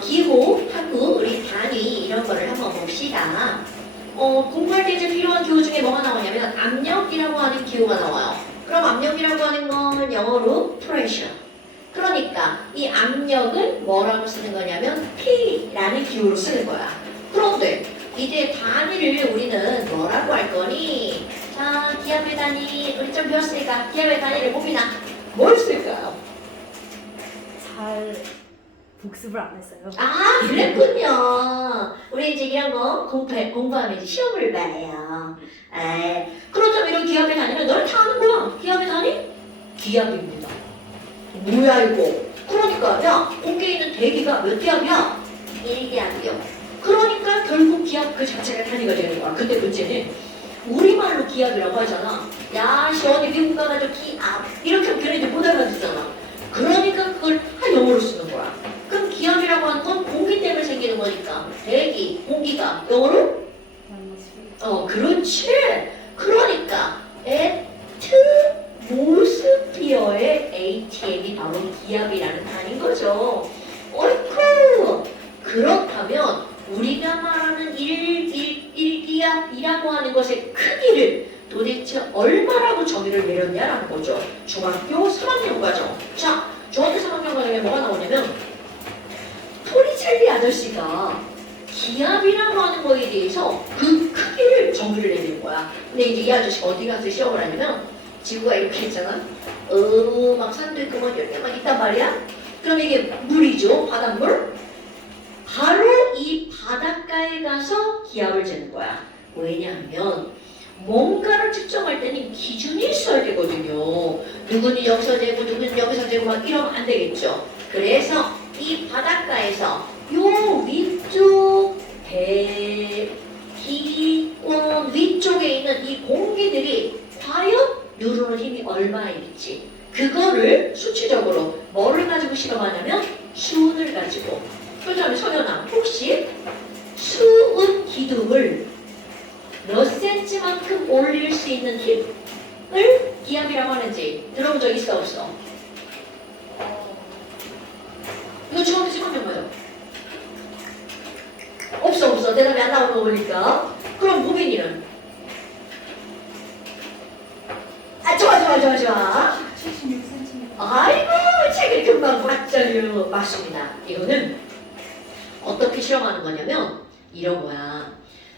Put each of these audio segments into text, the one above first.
기호, 하구, 우리 단위 이런 거를 한번 봅시다. 공부할 때 이제 필요한 기호 중에 뭐가 나오냐면 압력이라고 하는 기호가 나와요. 그럼 압력이라고 하는 건 영어로 pressure. 그러니까 이 압력은 뭐라고 쓰는 거냐면 P라는 기호로 쓰는 거야. 그런데 이제 단위를 우리는 뭐라고 할 거니? 자, 기압의 단위 우리 좀 배웠으니까 기압의 단위를 봅니다. 뭘 쓸까요? 잘 복습을 안 했어요. 아, 그랬군요. 우리 이제 이런 거 공부하면 이제 시험을 봐요. 그렇다면 이런 기압의 단위는 너를 다 아는 거야. 기압의 단위? 기압입니다. 뭐야 이거? 그러니까 야, 공기에 있는 대기가 몇 기압이야? 1기압이요. 그러니까 결국 기압 그 자체가 단위가 되는 거야. 근데 문제는 우리말로 기압이라고 하잖아. 야, 시원히 미국 가가지고 기압 이렇게 하면 걔네들 못 알아듣잖아. 그러니까 그걸 다 영어로 쓰는 거야. 그럼 기압이라고 하는 건 공기 때문에 생기는 거니까 대기, 공기가 영어로? 그렇지. 그러니까 애트모스피어의 ATM이 바로 기압이라는 단위인 거죠. 어이쿠. 그렇다면 우리가 말하는 1기압이라고 하는 것의 크기를 도대체 얼마라고 정의를 내렸냐라는 거죠. 중학교 3학년 과정. 자, 중학교 3학년 과정에 뭐가 나오냐면 토리첼리 아저씨가 기압이라고 하는 거에 대해서 그 크기를 정의를 내는 거야. 근데 이제 이 아저씨가 어디 가서 시험을 하냐면 지구가 이렇게 있잖아. 막 산도 있고 막 여기 막 있단 말이야. 그럼 이게 물이죠. 바닷물. 바로 이 바닷가에 가서 기압을 재는 거야. 왜냐하면 뭔가를 측정할 때는 기준이 있어야 되거든요. 누구는 여기서 재고 누구는 여기서 재고 막 이러면 안 되겠죠. 그래서 이 바닷가에서 요 위쪽 대기권 위쪽에 있는 이 공기들이 과연 누르는 힘이 얼마일지 그거를 수치적으로 뭐를 가지고 실험하냐면 수은을 가지고. 그렇다면 소연아, 혹시 수은 기둥을 몇 센치만큼 올릴 수 있는 힘을 기압이라고 하는지 들어본 적 있어 없어? 이거 중학교 3학년 거예요. 없어. 대답이 안 나오는 거 보니까. 그럼 무빈이는? 좋아. 76cm. 아이고, 책을 금방 봤잖아요. 맞습니다. 이거는 어떻게 실험하는 거냐면 이런 거야.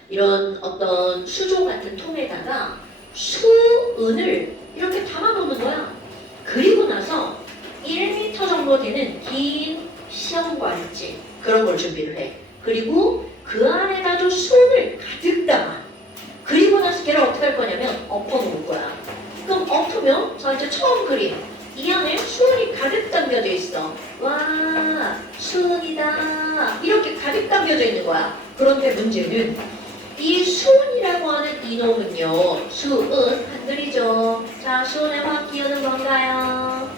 이런 어떤 수조 같은 통에다가 수은을 이렇게 담아놓는 거야. 그리고 나서 1m 정도 되는 긴 시험관지 그런 걸 준비를 해. 그리고 그 안에다도 수은을 가득 담아. 그리고 나서 걔를 어떻게 할 거냐면 엎어놓을 거야. 그럼 엎으면 자 이제 처음 그림. 이 안에 수은이 가득 담겨져 있어. 와, 수은이다. 이렇게 가득 담겨져 있는 거야. 그런데 문제는 이 수은이라고 하는 이놈은요. 수은 한글이죠. 자, 수은의 화학 기호는 뭔가요?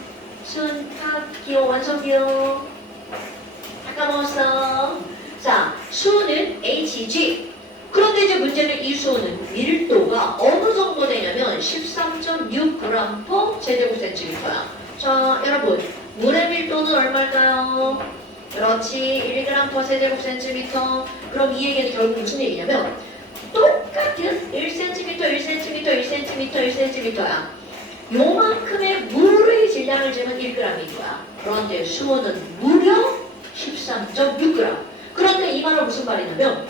수은 화학 기호 완성 기호. 다 까먹었어. 자, 수은은 Hg. 그런데 이제 문제는 이 수은은 밀도가 어느 정도 되냐면 13.6g/제곱센티미터야. 자, 여러분, 물의 밀도는 얼마일까요? 그렇지, 1g/제곱센티미터. 그럼 이 얘기는 결국 무슨 얘기냐면 똑같은 1cm/1cm/1cm/1cm야. 요만큼의 물의 질량을 재면 1g인 거야. 그런데 수은은 무려 13.6g. 그런데 이 말은 무슨 말이냐면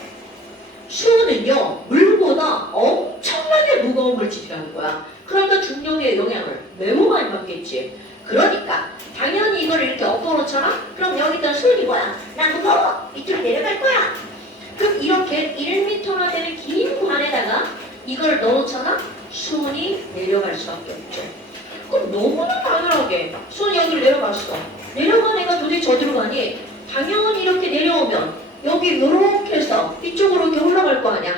수은은요, 물보다 엄청나게 무거운 물질이라는 거야. 그러니까 중력의 영향을 매우 많이 받겠지. 그러니까 당연히 이걸 이렇게 엎어놓잖아? 그럼 여기 있던 수은이 뭐야? 나 무거워! 이쪽으로 내려갈 거야. 그럼 이렇게 1m나 되는 긴 관에다가 이걸 넣어놓잖아? 수은이 내려갈 수밖에 없죠. 그럼 너무나 당연하게 수은이 여기를 내려갔어. 내려간 애가 도대체 어디로 가니? 당연히 이렇게 내려오면 여기 이렇게 해서 이쪽으로 이렇게 올라갈 거 아니야.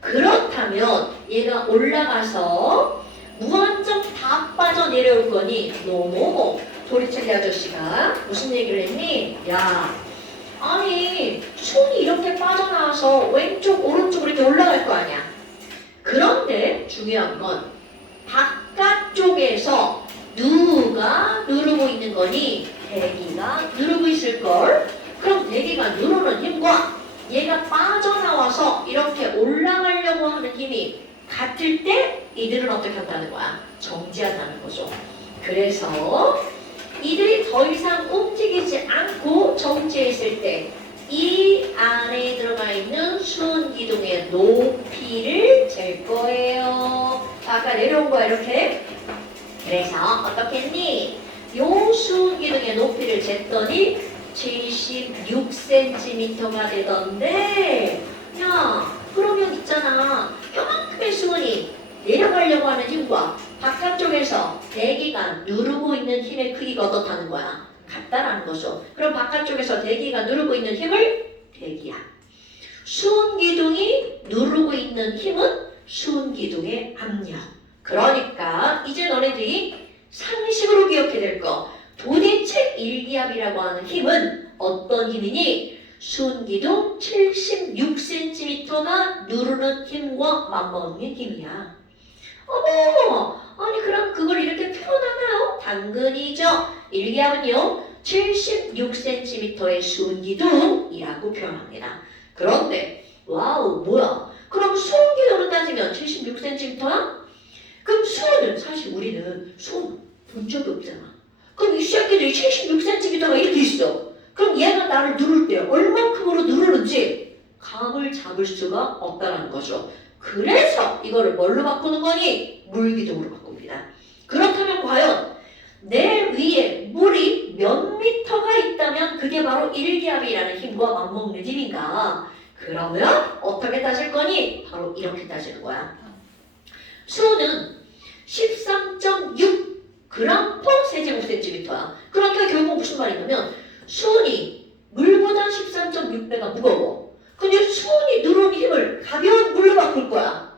그렇다면 얘가 올라가서 무한정 다 빠져 내려올 거니 노노. 도리첼리 아저씨가 무슨 얘기를 했니? 야, 아니 손이 이렇게 빠져나와서 왼쪽 오른쪽으로 이렇게 올라갈 거 아니야. 그런데 중요한 건 바깥쪽에서 누가 누르고 있는 거니? 대기가 누르고 있을걸. 그럼 대기가 누르는 힘과 얘가 빠져나와서 이렇게 올라가려고 하는 힘이 같을 때 이들은 어떻게 한다는 거야? 정지한다는 거죠. 그래서 이들이 더 이상 움직이지 않고 정지했을 때 이 안에 들어가 있는 순기둥의 높이를 잴 거예요. 아까 내려온 거야 이렇게. 그래서 어떻게 했니? 요 순기둥의 높이를 쟀더니 76cm가 되던데, 야 그러면 있잖아, 요만큼의 수은이 내려가려고 하는 힘과 바깥쪽에서 대기가 누르고 있는 힘의 크기가 어떻다는 거야? 같다라는 거죠. 그럼 바깥쪽에서 대기가 누르고 있는 힘을 대기야. 수은기둥이 누르고 있는 힘은 수은기둥의 압력. 그러니까 이제 너네들이 상식으로 기억해야 될 거. 도대체 일기압이라고 하는 힘은 어떤 힘이니? 수은기둥 76cm가 누르는 힘과 맞먹는 힘이야. 어머! 아니 그럼 그걸 이렇게 표현하나요? 당근이죠. 일기압은요 76cm의 수은기둥이라고 표현합니다. 그런데 와우 뭐야? 그럼 수은기둥으로 따지면 76cm야? 그럼 수은은 사실 우리는 수은 본 적이 없잖아. 그럼 이 새끼들이 76cm가 이렇게 있어. 그럼 얘가 나를 누를 때 얼만큼으로 누르는지 감을 잡을 수가 없다는 거죠. 그래서 이거를 뭘로 바꾸는 거니? 물기둥으로 바꿉니다. 그렇다면 과연 내 위에 물이 몇 미터가 있다면 그게 바로 일기압이라는 힘과 맞먹는 힘인가? 그러면 어떻게 따질 거니? 바로 이렇게 따지는 거야. 수온은 13.6 g/cm². 그러니까 결국 무슨 말이냐면 수온이 물보다 13.6배가 무거워. 근데 수온이 누르는 힘을 가벼운 물로 바꿀 거야.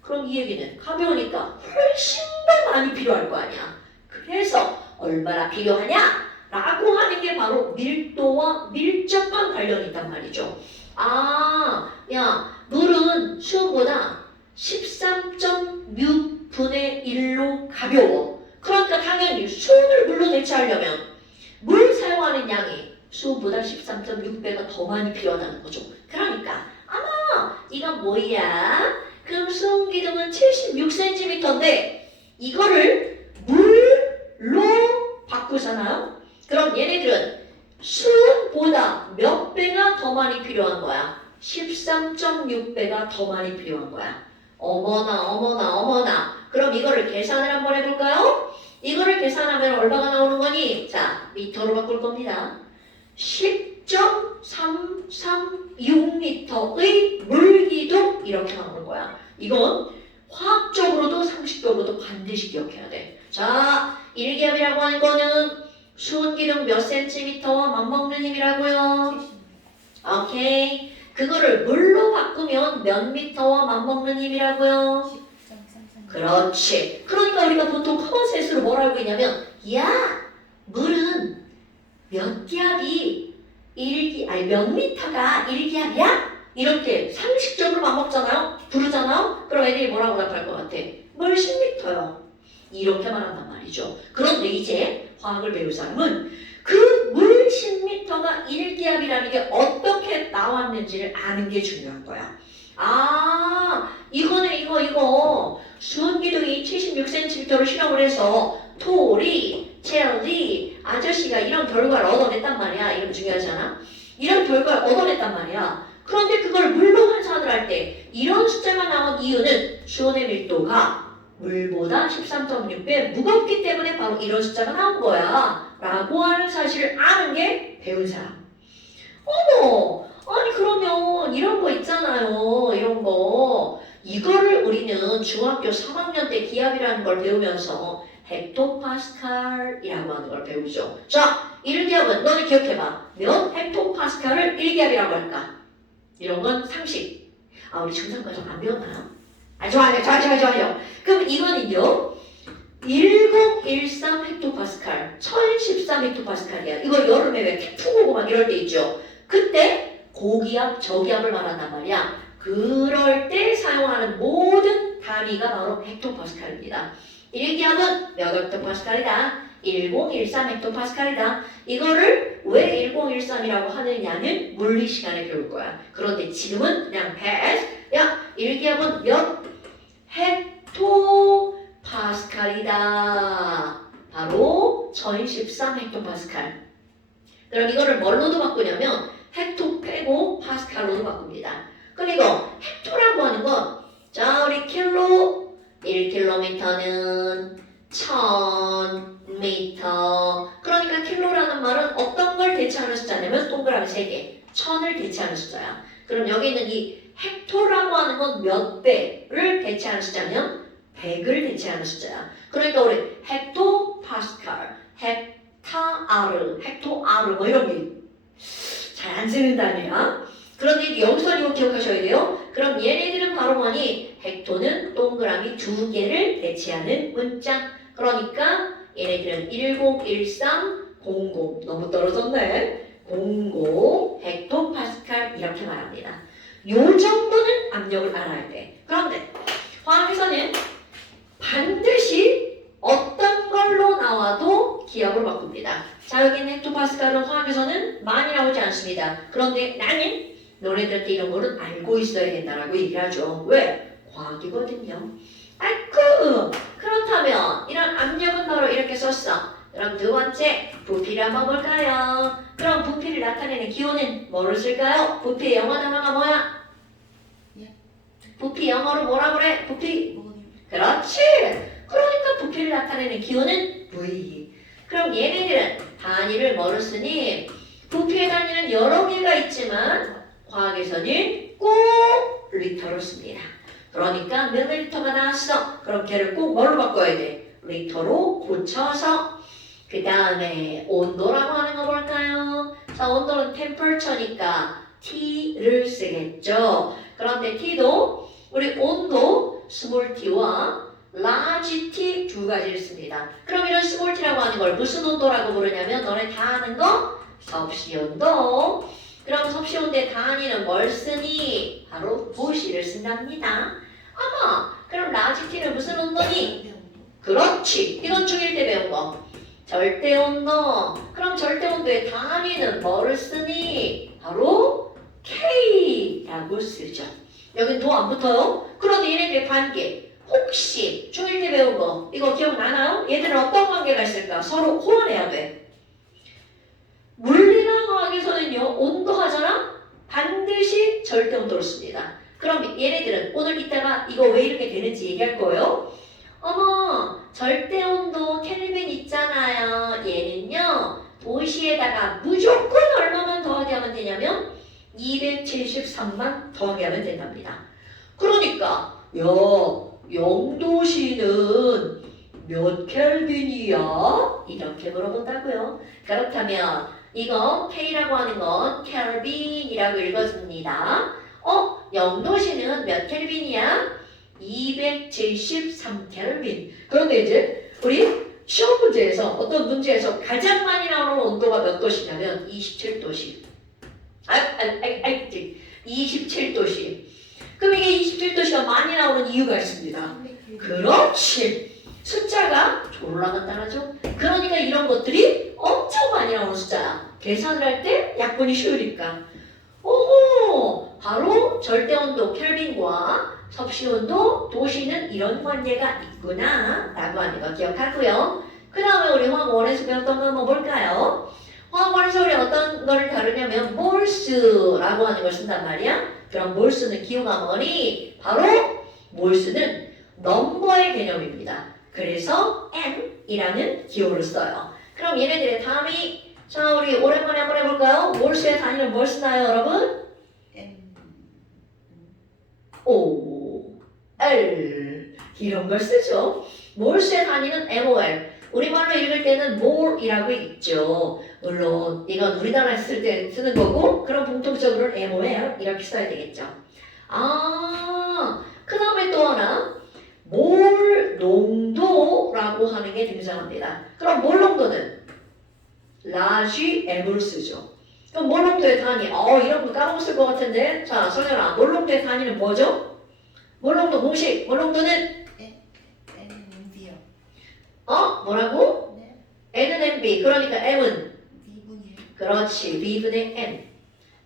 그럼 이 얘기는 가벼우니까 훨씬 더 많이 필요할 거 아니야. 그래서 얼마나 필요하냐? 라고 하는 게 바로 밀도와 밀접한 관련이 있단 말이죠. 아, 야, 물은 수온보다 13.6분의 1로 가벼워. 그러니까 당연히 수온을 물로 대체하려면 물 사용하는 양이 수온보다 13.6배가 더 많이 필요하다는 거죠. 그러니까 아마 이건 뭐야? 그럼 수온기둥은 76cm인데 이거를 물로 바꾸잖아요? 그럼 얘네들은 수온보다 몇 배가 더 많이 필요한 거야? 13.6배가 더 많이 필요한 거야. 어머나 어머나 어머나. 그럼 이거를 계산을 한번 해볼까요? 이거를 계산하면 얼마가 나오는 거니? 자, 미터로 바꿀 겁니다. 10.336m의 물기둥 이렇게 나오는 거야. 이건 화학적으로도 상식적으로도 반드시 기억해야 돼. 자, 일기압이라고 하는 거는 수은기둥 몇 cm와 맞먹는 힘이라고요. 오케이. 그거를 물로 바꾸면 몇 미터와 맞먹는 힘이라고요. 그렇지. 그러니까 우리가 보통 커먼센스로 뭘 알고 있냐면, 야, 물은 몇 기압이 몇 미터가 1기압이야? 이렇게 상식적으로 맞먹잖아요? 부르잖아요? 그럼 애들이 뭐라고 답할 것 같아? 물 10미터요. 이렇게 말한단 말이죠. 그런데 이제 화학을 배울 사람은 그 물 10미터가 1기압이라는 게 어떻게 나왔는지를 아는 게 중요한 거야. 아, 이거네 이거. 수은기둥이 76cm를 실험을 해서 토리, 첼리, 아저씨가 이런 결과를 얻어냈단 말이야. 이건 중요하잖아. 이런 결과를 얻어냈단 말이야. 그런데 그걸 물로 환산을 할 때 이런 숫자가 나온 이유는 수온의 밀도가 물보다 13.6배 무겁기 때문에 바로 이런 숫자가 나온 거야. 라고 하는 사실을 아는 게 배운 사람. 어머! 아니 그러면 이런 거 있잖아요. 이런 거. 이거를 우리는 중학교 3학년 때 기압이라는 걸 배우면서 헥토파스칼이라고 하는 걸 배우죠. 자, 1기압은 너네 기억해봐. 몇 헥토파스칼을 1기압이라고 할까? 이런 건 상식. 아, 우리 중상과정 안 배웠나요? 아, 좋아요. 그럼 이거는요. 1013 헥토파스칼, 1013 헥토파스칼이야. 이거 여름에 왜 태풍 오고 막 이럴 때 있죠. 그때 고기압, 저기압을 말한단 말이야. 그럴 때 사용하는 모든 단위가 바로 헥토파스칼입니다. 1기압은 몇 헥토파스칼이다? 1013 헥토파스칼이다. 이거를 왜 1013이라고 하느냐는 물리 시간에 배울 거야. 그런데 지금은 그냥 패스. 야, 일기압은 몇 헥토파스칼이다. 바로 1013 헥토파스칼. 그럼 이거를 뭘로도 바꾸냐면 헥토 빼고 파스칼로도 바꿉니다. 그럼 이거 헥토라고 하는 건 자, 우리 킬로 1km는 1000m. 그러니까 킬로라는 말은 어떤 걸 대체하는 숫자냐면 동그라미 3개, 1000을 대체하는 숫자야. 그럼 여기 있는 이 헥토라고 하는 건 몇 배를 대체하는 숫자면 100을 대체하는 숫자야. 그러니까 우리 헥토 파스칼, 헥타아르, 헥토아르 뭐 이런 게 잘 안 쓰는 단어야. 그런데 여기서 이거 기억하셔야 돼요. 그럼 얘네들은 바로 뭐니? 헥토는 동그라미 2개를 대체하는 문자. 그러니까 얘네들은 1013, 00 너무 떨어졌네. 00 헥토파스칼 이렇게 말합니다. 요 정도는 압력을 알아야 돼. 그런데 화학에서는 반드시 어떤 걸로 나와도 기압으로 바꿉니다. 자, 여기는 헥토파스칼은 화학에서는 많이 나오지 않습니다. 그런데 나는 너네들한테 이런 거는 알고 있어야 된다라고 얘기를 하죠. 왜? 과학이거든요. 아이쿠! 그렇다면 이런 압력은 바로 이렇게 썼어. 그럼 두 번째 부피를 한번 볼까요? 그럼 부피를 나타내는 기호는 뭐를 쓸까요? 부피의 영어 단어가 뭐야? 부피 영어로 뭐라 그래? 부피? 그렇지! 그러니까 부피를 나타내는 기호는 V. 그럼 얘네들은 단위를 뭐로 쓰니? 부피의 단위는 여러 개가 있지만 과학에서는 꼭 리터로 씁니다. 그러니까 밀리리터가 나왔어. 그럼 걔를 꼭 뭘로 바꿔야 돼? 리터로 고쳐서. 그 다음에 온도라고 하는 거 볼까요? 자, 온도는 temperature니까 T를 쓰겠죠. 그런데 T도 우리 온도 스몰 t와 large t 두 가지를 씁니다. 그럼 이런 스몰 t라고 하는 걸 무슨 온도라고 부르냐면 너네 다 아는 거 섭씨 온도. 그럼 섭씨 온도의 단위는 뭘 쓰니? 바로 부시를 쓴답니다. 아마 그럼 large t는 무슨 온도니? 그렇지. 이건 중1 때 배운 거. 절대 온도. 그럼 절대 온도의 단위는 뭐를 쓰니? 바로 K라고 쓰죠. 여긴 도 안 붙어요. 그런데 얘네들의 관계. 혹시 중1 때 배운 거 이거 기억나나요? 얘들은 어떤 관계가 있을까? 서로 호환해야 돼. 물리나 화학에서는요 온도 하잖아? 반드시 절대 온도를 씁니다. 그럼 얘네들은 오늘 이따가 이거 왜 이렇게 되는지 얘기할 거예요. 어머 절대 온도 켈빈 있잖아요. 얘는요 도시에다가 무조건 얼마만 더하게 하면 되냐면 273만 더하게 하면 된답니다. 그러니까 야 영도시는 몇 켈빈이야? 이렇게 물어본다고요. 그렇다면 이거 K라고 하는 건 켈빈이라고 읽어줍니다. 영도시는 몇 켈빈이야? 273 켈빈. 그런데 이제 우리 시험 문제에서 어떤 문제에서 가장 많이 나오는 온도가 몇 도시냐면 27도시. 27도시. 그럼 이게 27도시가 많이 나오는 이유가 있습니다. 그렇지. 숫자가 올라간다는 거죠. 그러니까 이런 것들이 엄청 많이 나오는 숫자야. 계산을 할 때 약분이 쉬우니까. 오호! 바로 절대온도 켈빈과 섭씨온도 도시는 이런 관계가 있구나 라고 하는 거 기억하고요. 그 다음에 우리 화학원에서 배웠던 거 한번 볼까요? 화학원에서 우리 어떤 거를 다루냐면 몰스라고 하는 걸 쓴단 말이야. 그럼 몰스는 기호가 뭐니? 바로 몰스는 넘버의 개념입니다. 그래서 M이라는 기호를 써요. 그럼 얘네들의 단위 자 우리 오랜만에 한번 해볼까요? 몰스의 단위는 뭘 쓰나요 여러분? O, L 이런 걸 쓰죠. 몰스의 단위는 MOL 우리말로 읽을 때는 몰이라고 있죠. 물론 이건 우리나라에 쓸 때 쓰는 거고 그럼 공통적으로는 MOL 이렇게 써야 되겠죠. 그 다음에 또 하나 몰 농도라고 하는 게 등장합니다. 그럼 몰 농도는 large M을 쓰죠. 그럼 몰 농도의 단위 이런 거 까먹었을 것 같은데 자 성현아 몰 농도의 단위는 뭐죠? 몰 농도 공식 몰 농도는 뭐라고? NB. 그러니까 M은 V분이에요. 그렇지. V분의 N.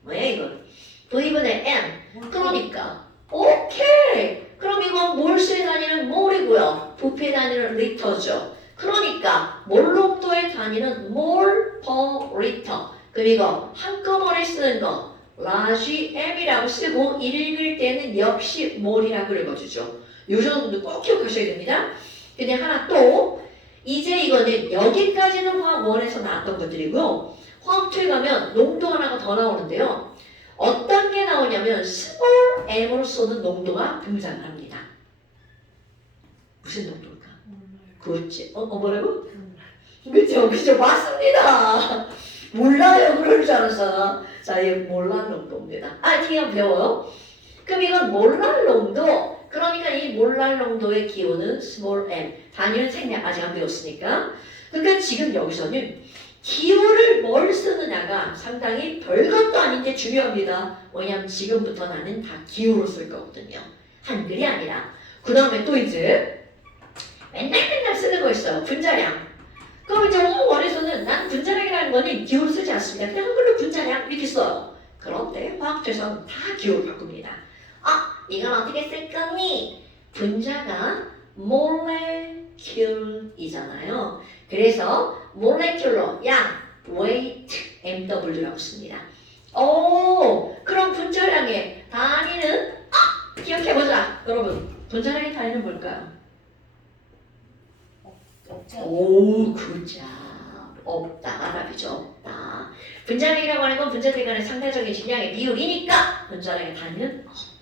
뭐야 이건? V분의 N. 그러니까 오케이. 그럼 이건 몰수의 단위는 몰이고요. 부피의 단위는 리터죠. 그러니까 몰농도의 단위는 몰 per 리터. 그럼 이거 한꺼번에 쓰는 거 large M이라고 쓰고 읽을 때는 역시 몰이라고 읽어주죠. 요 정도 꼭 기억하셔야 됩니다. 근데 하나 또 이제 이거는 여기까지는 화학 1에서 나왔던 것들이고요. 화학 2에 가면 농도 하나가 더 나오는데요. 어떤 게 나오냐면 small m으로 쏘는 농도가 등장합니다. 무슨 농도일까? 그렇지. 뭐라고? 그죠, 그죠, 맞습니다. 몰라요, 그럴 줄 알았어. 자, 이 몰랄 농도입니다. 뒤에 한번 배워요. 그럼 이건 몰랄 농도. 그러니까 이 몰랄 농도의 기호는 small m. 단위는 생략 아직 안 배웠으니까. 그러니까 지금 여기서는 기호를 뭘 쓰느냐가 상당히 별것도 아닌데 중요합니다. 왜냐하면 지금부터 나는 다 기호로 쓸 거거든요. 한글이 아니라. 그 다음에 또 이제 맨날 쓰는 거 있어요. 분자량. 그럼 이제 화학원에서는 난 분자량이라는 거는 기호를 쓰지 않습니다. 그냥 한글로 분자량 이렇게 써요. 그런데 화학에서는 다 기호를 바꿉니다. 이건 어떻게 쓸 거니? 분자가 molecule이잖아요. 그래서 molecular, 양, weight, MW라고 씁니다. 그럼 분자량의 단위는 기억해보자. 여러분, 분자량의 단위는 뭘까요? 없죠. 굿잡. 없다. 답이죠. 없다. 분자량이라고 하는 건 분자들 간의 상대적인 질량의 비율이니까 분자량의 단위는 없다.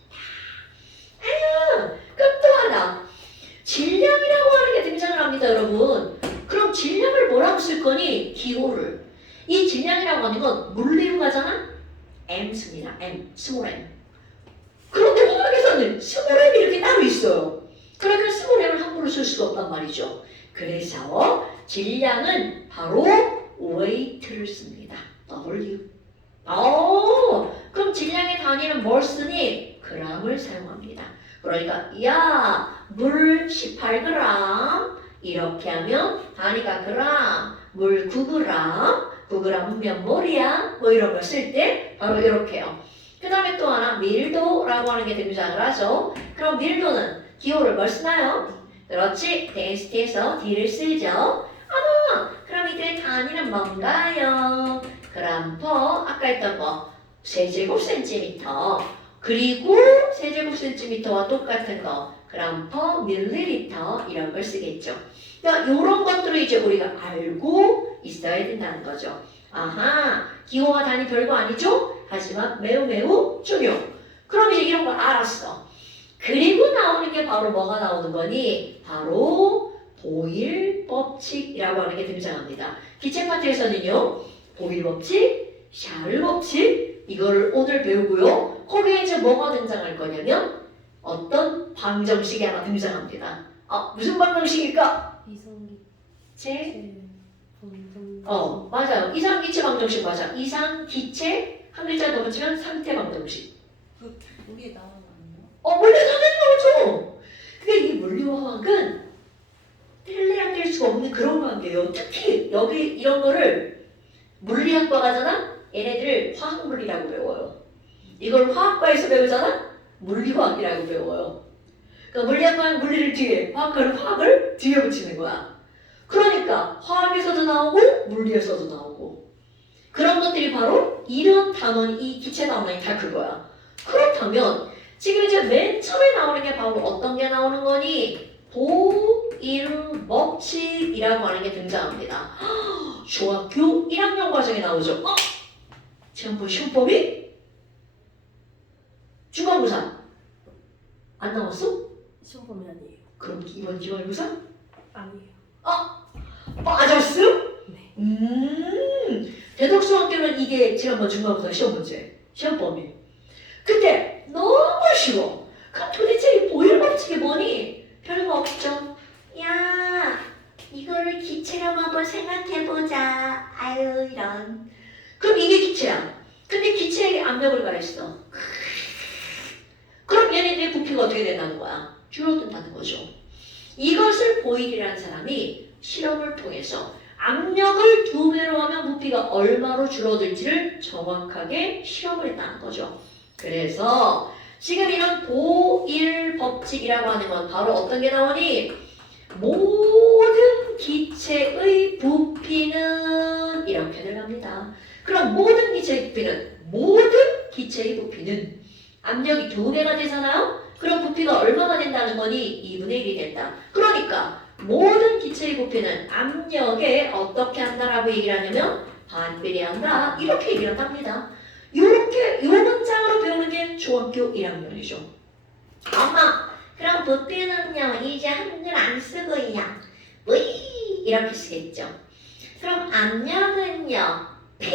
그럼 또 하나. 질량이라고 하는 게 등장을 합니다, 여러분. 그럼 질량을 뭐라고 쓸 거니? 기호를. 이 질량이라고 하는 건 물리로 가잖아? M 씁니다. M. 스몰 m. 그런데 화학에서는 스몰 m이 이렇게 따로 있어요. 그러니까 스몰 m을 함부로 쓸 수가 없단 말이죠. 그래서 질량은 바로 weight를 씁니다. W. 그럼 질량의 단위는 뭘 쓰니? g을 사용합니다. 그러니까 물 18g 이렇게 하면 단위가 그람, 물 9g, 9g은 몇 몰이야? 뭐 이런 걸 쓸 때 바로 이렇게요. 그 다음에 또 하나 밀도라고 하는 게 등장을 하죠. 그럼 밀도는 기호를 뭘 쓰나요? 그렇지. density에서 D를 쓰죠. 그럼 이때 단위는 뭔가요? 그람 퍼 아까 했던 거 세제곱센티미터 그리고 세제곱센티미터와 똑같은 거 그람 퍼 밀리리터 이런 걸 쓰겠죠. 그러니까 이런 것들을 이제 우리가 알고 있어야 된다는 거죠. 기호와 단위 별거 아니죠? 하지만 매우 중요. 그럼 이제 이런 걸 알았어. 그리고 나오는 게 바로 뭐가 나오는 거니? 바로 보일 법칙이라고 하는 게 등장합니다. 기체 파트에서는요. 보일 법칙, 샤를 법칙 이거를 오늘 배우고요. 거기에 이제 뭐가 등장할 거냐면 어떤 방정식이 하나 등장합니다. 무슨 방정식일까? 이성기체 방정식. 맞아요. 이상기체 방정식 맞아. 이상기체 한 글자 더 붙이면 상태 방정식. 그 우리에 나오는 거 아니에요? 물리 당연히 나오죠. 그러니까 이 물리와 화학은 뗄래야 뗄 수가 없는 그런 관계예요. 특히 여기 이런 거를 물리학과 가잖아? 얘네들 화학물리라고 배워요. 이걸 화학과에서 배우잖아? 물리화학이라고 배워요. 그러니까 물리학과는 물리를 뒤에, 화학과는 화학을 뒤에 붙이는 거야. 그러니까 화학에서도 나오고 물리에서도 나오고 그런 것들이 바로 이런 단원, 이 기체 단원이 다 그거야. 그렇다면 지금 이제 맨 처음에 나오는 게 바로 어떤 게 나오는 거니? 보일 법칙이라고 하는 게 등장합니다. 중학교 1학년 과정에 나오죠. 지금 시험법이? 중간고사 안 나왔어? 시험범위 아니에요. 그럼 이번 기말고사? 아니에요. 맞았어? 네. 대덕수학 때는 이게 지난번 중간고사 시험 문제, 시험범위. 근데 너무 쉬워. 그럼 도대체 이 보일 법칙이 뭐니? 별거 없죠. 야, 이거를 기체라고 한번 생각해보자. 아유, 이런. 그럼 이게 기체야. 근데 기체에 압력을 가했어. 그럼 얘네들의 부피가 어떻게 된다는 거야? 줄어든다는 거죠. 이것을 보일이라는 사람이 실험을 통해서 압력을 2배로 하면 부피가 얼마로 줄어들지를 정확하게 실험을 했다는 거죠. 그래서 지금 이런 보일 법칙이라고 하는 건 바로 어떤 게 나오니? 모든 기체의 부피는 이렇게 들어갑니다. 그럼 모든 기체의 부피는 압력이 2배가 되잖아요? 그럼 부피가 얼마가 된다는 거니? 2분의 1이 된다. 그러니까 모든 기체의 부피는 압력에 어떻게 한다라고 얘기를 하냐면 반비례한다. 이렇게 얘기를 한답니다. 요렇게 요 문장으로 배우는 게 중학교 1학년이죠. 엄마, 그럼 부피는요 이제 한글 안 쓰고요 이렇게 쓰겠죠. 그럼 압력은요 P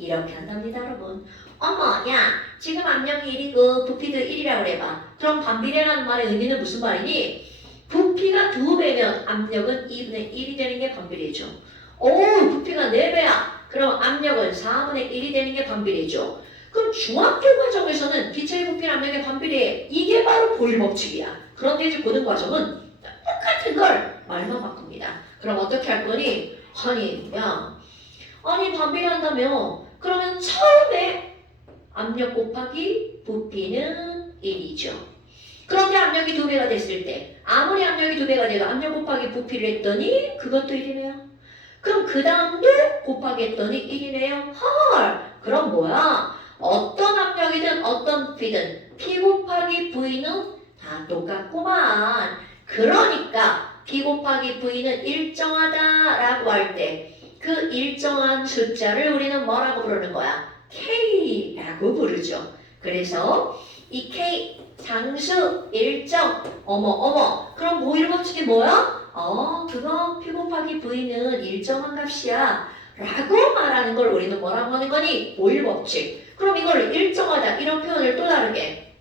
이렇게 한답니다, 여러분. 어머, 야, 지금 압력이 1이고 부피도 1이라고 해봐. 그럼 반비례라는 말의 의미는 무슨 말이니? 부피가 2배면 압력은 2분의 1이 되는 게 반비례죠. 오, 부피가 4배야. 그럼 압력은 4분의 1이 되는 게 반비례죠. 그럼 중학교 과정에서는 기체의 부피는 압력의 반비례. 이게 바로 보일 법칙이야. 그런데 이제 고등 과정은 똑같은 걸 말만 바꿉니다. 그럼 어떻게 할 거니? 아니 반비례한다며? 그러면 처음에 압력 곱하기 부피는 1이죠. 그런데 압력이 2배가 됐을 때 아무리 압력이 2배가 돼도 압력 곱하기 부피를 했더니 그것도 1이네요. 그럼 그 다음도 곱하기 했더니 1이네요. 헐! 그럼 뭐야? 어떤 압력이든 어떤 부피든 P 곱하기 V는 다 똑같구만. 그러니까 P 곱하기 V는 일정하다라고 할 때 그 일정한 숫자를 우리는 뭐라고 부르는 거야? K라고 부르죠. 그래서 이 K 장수 일정 어머 그럼 모일 법칙이 뭐야? 그거 P 곱하기 V는 일정한 값이야 라고 말하는 걸 우리는 뭐라고 하는 거니? 모일 법칙. 그럼 이걸 일정하다 이런 표현을 또 다르게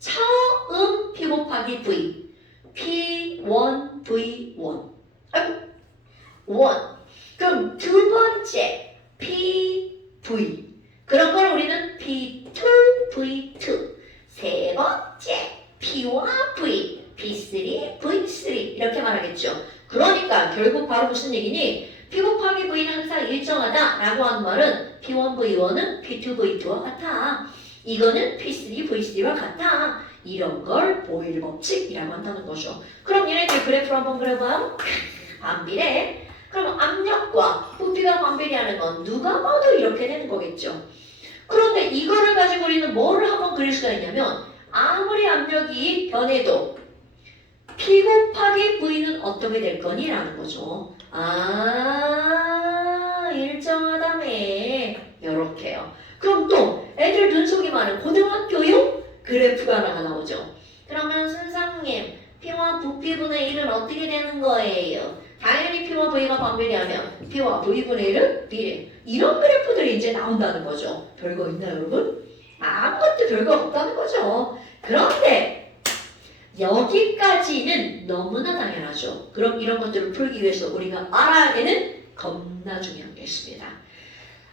처음 P 곱하기 V P1 V1 아이고 1 그럼 두 번째 PV 그런 걸 우리는 P2 V2 세 번째 P와 V P3 V3 이렇게 말하겠죠. 그러니까 결국 바로 무슨 얘기니? P 곱하기 V는 항상 일정하다 라고 하는 말은 P1 V1은 P2 V2와 같아. 이거는 P3 V3와 같아. 이런 걸 보일 법칙이라고 한다는 거죠. 그럼 얘네들 그래프로 한번 그려봐요. 반비례. 그럼 압력과 부피가 반비례하는 건 누가 봐도 이렇게 되는 거겠죠. 그런데 이거를 가지고 우리는 뭐를 한번 그릴 수가 있냐면 아무리 압력이 변해도 P 곱하기 V는 어떻게 될 거니? 라는 거죠. 일정하다며. 요렇게요. 그럼 또 애들 눈속이 많은 고등학교용 그래프가 하나가 나오죠. 그러면 선생님 P와 부피분의 1은 어떻게 되는 거예요? 당연히 P와 V가 반비례하면 P와 V분의 1은 비례. 이런 그래프들이 이제 나온다는 거죠. 별거 있나요, 여러분? 아무것도 별거 없다는 거죠. 그런데 여기까지는 너무나 당연하죠. 그럼 이런 것들을 풀기 위해서 우리가 알아야 되는 겁나 중요한 게 있습니다.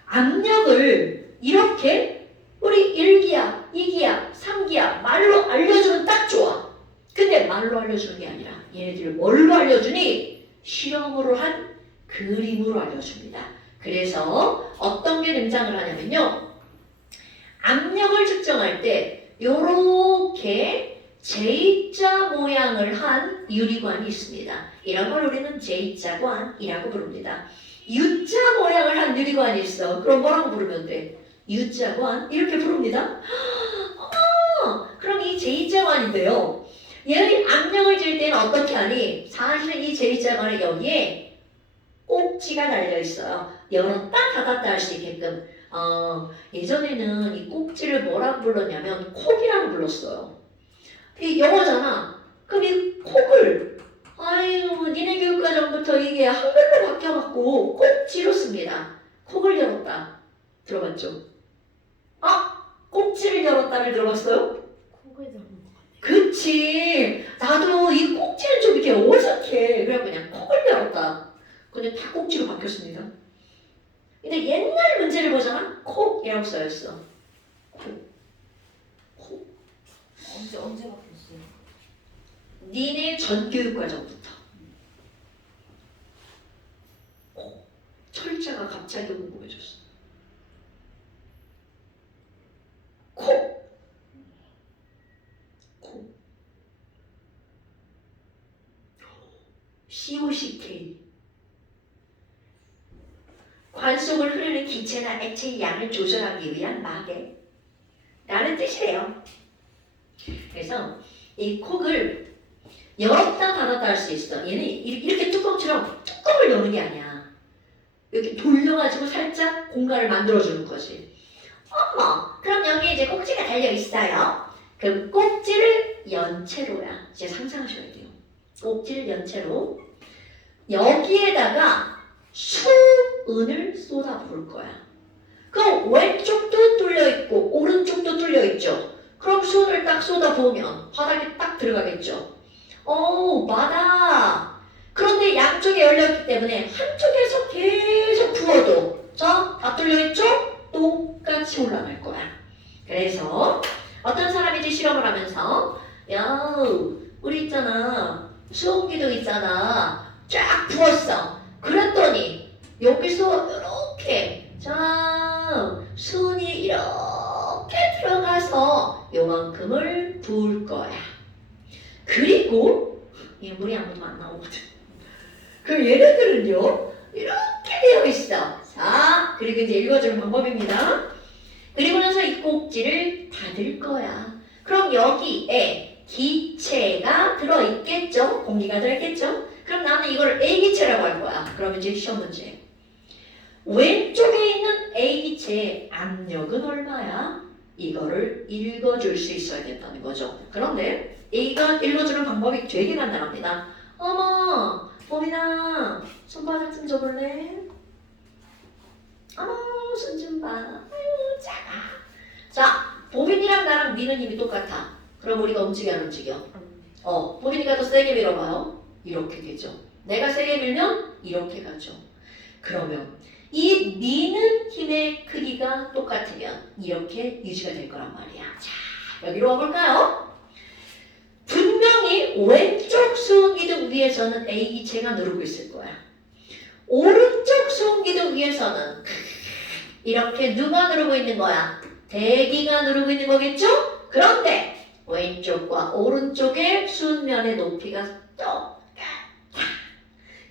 압력을 이렇게 우리 1기압, 2기압, 3기압 말로 알려주면 딱 좋아. 근데 말로 알려주는 게 아니라 얘네들 뭘로 알려주니? 실험으로 한 그림으로 알려줍니다. 그래서 어떤 게 등장을 하냐면요. 압력을 측정할 때 요렇게 J자 모양을 한 유리관이 있습니다. 이런 걸 우리는 J자관이라고 부릅니다. U자 모양을 한 유리관이 있어. 그럼 뭐라고 부르면 돼? U자관 이렇게 부릅니다. 그럼 이 J자관인데요. 얘들이 압력을 줄 때는 어떻게 하니? 사실은 이 J자관은 여기에 꼭지가 달려있어요. 열었다 닫았다 할 수 있게끔. 예전에는 이 꼭지를 뭐라고 불렀냐면 콕이라고 불렀어요. 이 영어잖아. 그럼 이 콕을 니네 교육과정부터 이게 한글로 바뀌어갖고 꼭지로 씁니다. 콕을 열었다. 들어봤죠? 꼭지를 열었다를 들어봤어요? 코에 잡은 것 같아요. 그치. 나도 이 꼭지는 좀 이렇게 어색해. 그래서 그냥 콕을 열었다. 근데 다 꼭지로 바뀌었습니다. 근데 옛날 문제를 보잖아. 콕이라고 써있어. 콕. 언제 바뀌었어요? 니네 전교육과정부터. 갑자기 궁금해졌어. 코. 코. COCK. 관 속을 흐르는 기체나 액체의 양을 조절하기 위한 마개 라는 뜻이래요. 그래서 이 콕을 열었다 닫았다 할 수 있어. 얘는 이렇게 뚜껑처럼 뚜껑을 여는 게 아니야. 이렇게 돌려가지고 살짝 공간을 만들어주는 거지. 그럼 여기 이제 꼭지가 달려있어요. 그럼 꼭지를 연 채로야. 이제 상상하셔야 돼요. 꼭지를 연 채로 여기에다가 수은을 쏟아 부을 거야. 그럼 왼쪽도 뚫려있고 오른쪽도 뚫려있죠. 그럼 수은을 딱 쏟아 부으면 바닥에 딱 들어가겠죠. 맞아. 그런데 양쪽에 열렸기 때문에 한쪽에서 계속 부어도 다 뚫려있죠? 똑같이 올라갈 거야. 그래서 어떤 사람이 이제 실험을 하면서 야, 우리 있잖아. 수온기둥 있잖아. 쫙 부었어. 그랬더니 여기서 이렇게 수은이 이렇게 들어가서 요만큼을 부을 거야. 그리고 이 물이 아무도 안 나오거든. 그럼 얘네들은요 이렇게 되어 있어. 자, 그리고 이제 읽어주는 방법입니다. 그리고 나서 이 꼭지를 닫을 거야. 그럼 여기에 기체가 들어있겠죠? 공기가 들어있겠죠? 그럼 나는 이걸 A기체라고 할 거야. 그럼 이제 시험 문제. 왼쪽에 있는 A기체의 압력은 얼마야? 이거를 읽어줄 수 있어야 된다는 거죠. 그런데 A가 읽어주는 방법이 되게 간단합니다. 어머, 보민아, 손바닥 좀 줘볼래? 어머, 손 좀 봐. 아유, 작아. 자, 보민이랑 나랑 미는 힘이 똑같아. 그럼 우리가 움직여 안 움직여? 보민이가 더 세게 밀어봐요. 이렇게 되죠. 내가 세게 밀면 이렇게 가죠. 그러면 이 미는 힘의 크기가 똑같으면 이렇게 유지가 될 거란 말이야. 자, 여기로 와볼까요? 분명히 왼쪽 수은기둥 위에서는 A기체가 누르고 있을 거야. 오른쪽 수은기둥 위에서는 이렇게 누가 누르고 있는 거야? 대기가 누르고 있는 거겠죠? 그런데 왼쪽과 오른쪽의 수은면의 높이가 똑같아.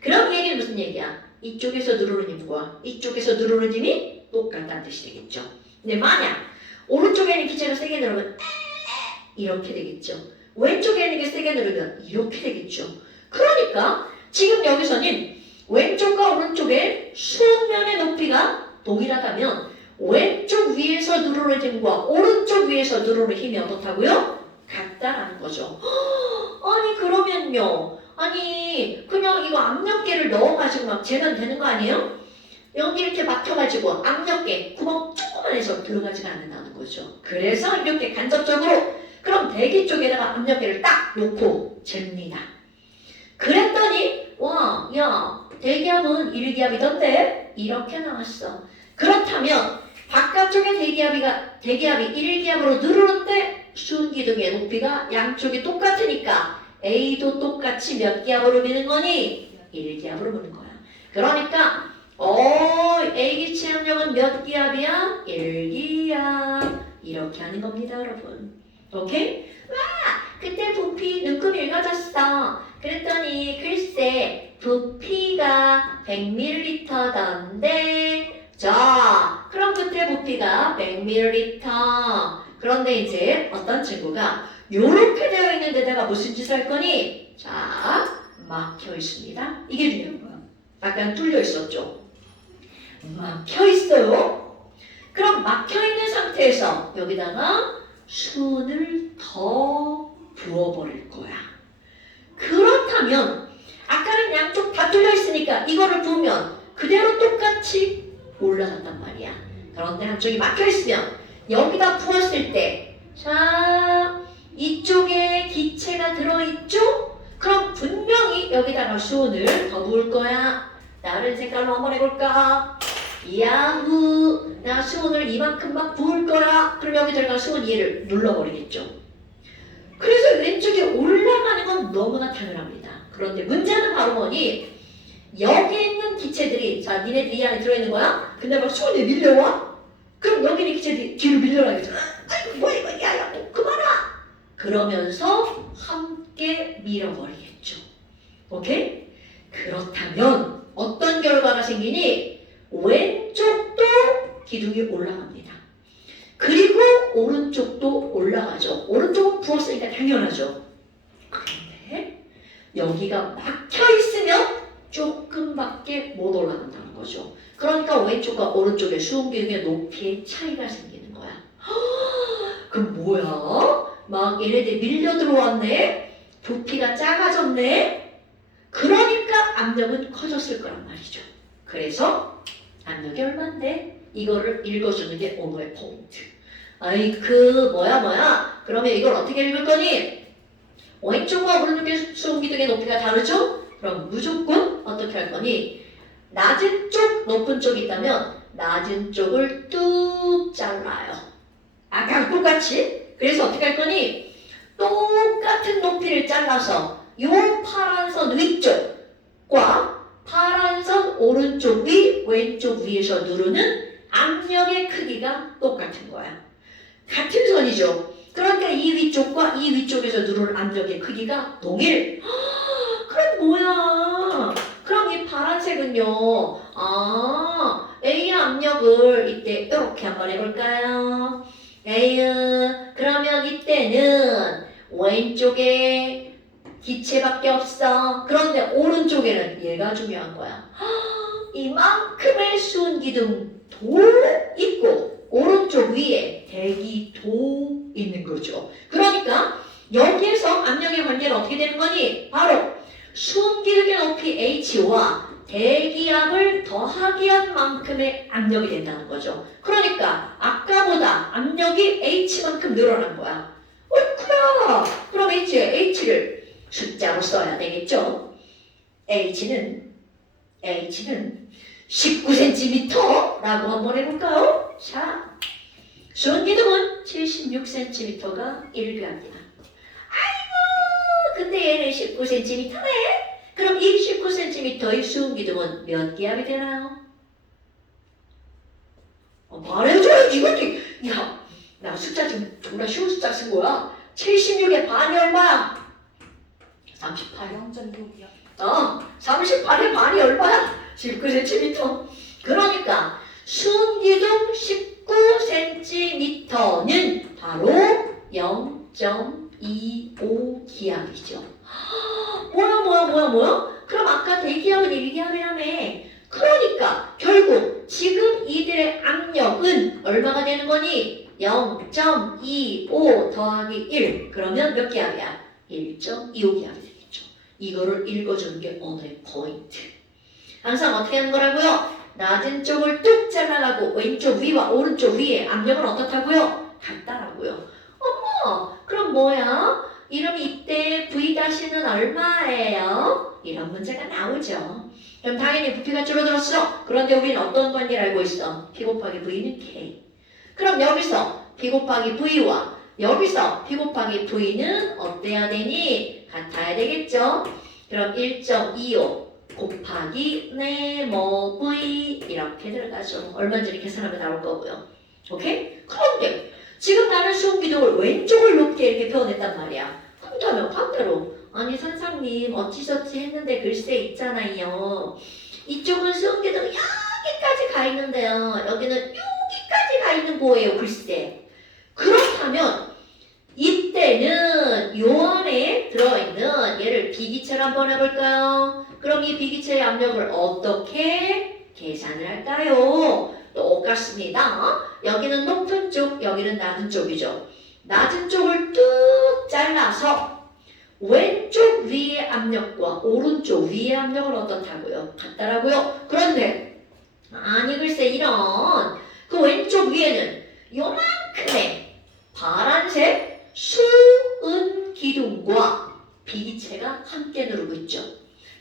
그럼 이 얘기는 무슨 얘기야? 이쪽에서 누르는 힘과 이쪽에서 누르는 힘이 똑같다는 뜻이 되겠죠. 근데 만약 오른쪽에 있는 기체가 세게 누르면 이렇게 되겠죠. 왼쪽에 있는 게 세게 누르면 이렇게 되겠죠. 그러니까 지금 여기서는 왼쪽과 오른쪽의 수면의 높이가 동일하다면 왼쪽 위에서 누르는 힘과 오른쪽 위에서 누르는 힘이 어떻다고요? 같다라는 거죠. 아니 그러면요. 아니 그냥 이거 압력계를 넣어가지고 막 재면 되는 거 아니에요? 여기 이렇게 막혀가지고 압력계 구멍 조그만해서 들어가지가 않는다는 거죠. 그래서 이렇게 간접적으로 그럼 대기 쪽에다가 압력계를 딱 놓고 잽니다. 그랬더니 와, 야 대기압은 1기압이던데 이렇게 나왔어. 그렇다면 바깥쪽의 대기압이 1기압으로 누르는데 수은기둥의 높이가 양쪽이 똑같으니까 A도 똑같이 몇 기압으로 미는 거니? 1기압으로 미는 거야. 그러니까 A기체 압력은 몇 기압이야? 1기압. 이렇게 하는 겁니다, 여러분. 오케이? 와! 그때 부피 눈금 읽어줬어. 그랬더니 글쎄 부피가 100ml던데 자, 그럼 그때 부피가 100ml. 그런데 이제 어떤 친구가 요렇게 되어 있는 데다가 무슨 짓을 할 거니? 자, 막혀 있습니다. 이게 중요한 거야. 아까 뚫려 있었죠? 막혀 있어요. 그럼 막혀 있는 상태에서 여기다가 수은을 더 부어버릴 거야. 그렇다면 아까는 양쪽 다 뚫려 있으니까 이거를 부으면 그대로 똑같이 올라간단 말이야. 그런데 한쪽이 막혀 있으면 여기다 부었을 때 자, 이쪽에 기체가 들어있죠? 그럼 분명히 여기다가 수은을 더 부을 거야. 다른 색깔로 한번 해볼까? 야후, 나 수은을 이만큼 막 부을 거야. 그럼 여기다가 수은 얘를 눌러버리겠죠. 그래서 왼쪽에 올라가는 건 너무나 당연합니다. 그런데 문제는 바로 뭐니? 여기 있는 기체 기체들이 자 니네들 이 안에 들어있는 거야? 근데 막 손에 밀려와? 그럼 여기 있는 기체들이 뒤로 밀려나겠죠. 아이고 뭐야 이거 야야 그만아. 그러면서 함께 밀어버리겠죠. 오케이? 그렇다면 어떤 결과가 생기니? 왼쪽도 기둥이 올라갑니다. 그리고 오른쪽도 올라가죠. 오른쪽은 부었으니까 당연하죠. 그런데 여기가 막혀 있으면 조금밖에 못 올라간다는 거죠. 그러니까 왼쪽과 오른쪽의 수음기둥의 높이의 차이가 생기는 거야. 그럼 뭐야? 막 얘네들 밀려 들어왔네? 부피가 작아졌네? 그러니까 압력은 커졌을 거란 말이죠. 그래서 압력이 얼만데? 이거를 읽어주는 게 오늘의 포인트. 아이 뭐야? 그러면 이걸 어떻게 읽을 거니? 왼쪽과 오른쪽의 수음기둥의 높이가 다르죠? 그럼 무조건 어떻게 할 거니? 낮은 쪽, 높은 쪽이 있다면 낮은 쪽을 뚝 잘라요. 아까 똑같이. 그래서 어떻게 할 거니? 똑같은 높이를 잘라서 요 파란 선 위쪽과 파란 선 오른쪽 위, 왼쪽 위에서 누르는 압력의 크기가 똑같은 거야. 같은 선이죠. 그러니까 이 위쪽과 이 위쪽에서 누르는 압력의 크기가 동일. 그럼 뭐야? 그럼 이 파란색은요. A의 압력을 이때 이렇게 한번 해볼까요? 그러면 이때는 왼쪽에 기체밖에 없어. 그런데 오른쪽에는 얘가 중요한 거야. 이만큼의 수은기둥도 있고 오른쪽 위에 대기도 있는 거죠. 그러니까 여기에서 압력의 관계는 어떻게 되는 거니? 바로 수은기둥의 높이 H와 대기압을 더하기 한 만큼의 압력이 된다는 거죠. 그러니까 아까보다 압력이 H만큼 늘어난 거야. 어이쿠야! 그럼 H를 숫자로 써야 되겠죠. H는 19cm라고 한번 해볼까요? 자, 수은기둥은 76cm가 1배합니다. 아이고, 근데 얘는 19cm네? 그럼 이 19cm의 수은기둥은 몇 기압이 되나요? 말해줘야지, 이거지. 야, 나 숫자 좀 졸라 쉬운 숫자 쓴 거야. 76의 반이 얼마야? 38. 0.6이요. 38의 반이 얼마야? 19cm. 그러니까 수은기둥 19cm는 바로 0.25 기압이죠. 뭐야? 그럼 아까 대기압은 1기압이라며. 그러니까 결국 지금 이들의 압력은 얼마가 되는 거니? 0.25 더하기 1. 그러면 몇 기압이야? 1.25 기압이 되겠죠. 이거를 읽어주는 게 오늘의 포인트. 항상 어떻게 하는 거라고요? 낮은 쪽을 뚝 잘라가고 왼쪽 위와 오른쪽 위에 압력은 어떻다고요? 같다라고요. 어머, 그럼 뭐야? 이러면 이때 V-는 얼마예요? 이런 문제가 나오죠. 그럼 당연히 부피가 줄어들었어. 그런데 우리는 어떤 관계를 알고 있어? P 곱하기 V는 K. 그럼 여기서 P 곱하기 V와 여기서 P 곱하기 V는 어때야 되니? 같아야 되겠죠? 그럼 1.25 곱하기 네모 V 이렇게 들어가죠. 얼마인지 계산하면 나올 거고요. 오케이? 그런데 지금 나는 수은기둥을 왼쪽을 높게 이렇게 표현했단 말이야. 그렇다면 반대로 아니 선생님 어찌저찌 했는데 글쎄 있잖아요. 이쪽은 수은기둥 여기까지 가 있는데요. 여기는 여기까지 가 있는 거예요. 글쎄. 그렇다면 이때는 요 안에 들어있는 얘를 비기체로 한번 해볼까요? 그럼 이 비기체의 압력을 어떻게 계산을 할까요? 똑같습니다. 여기는 높은 쪽, 여기는 낮은 쪽이죠. 낮은 쪽을 뚝 잘라서 왼쪽 위의 압력과 오른쪽 위의 압력은 어떻다고요? 같다라고요? 그런데 아니 글쎄 이런 그 왼쪽 위에는 요만큼의 파란색 수은기둥과 비기체가 함께 누르고 있죠.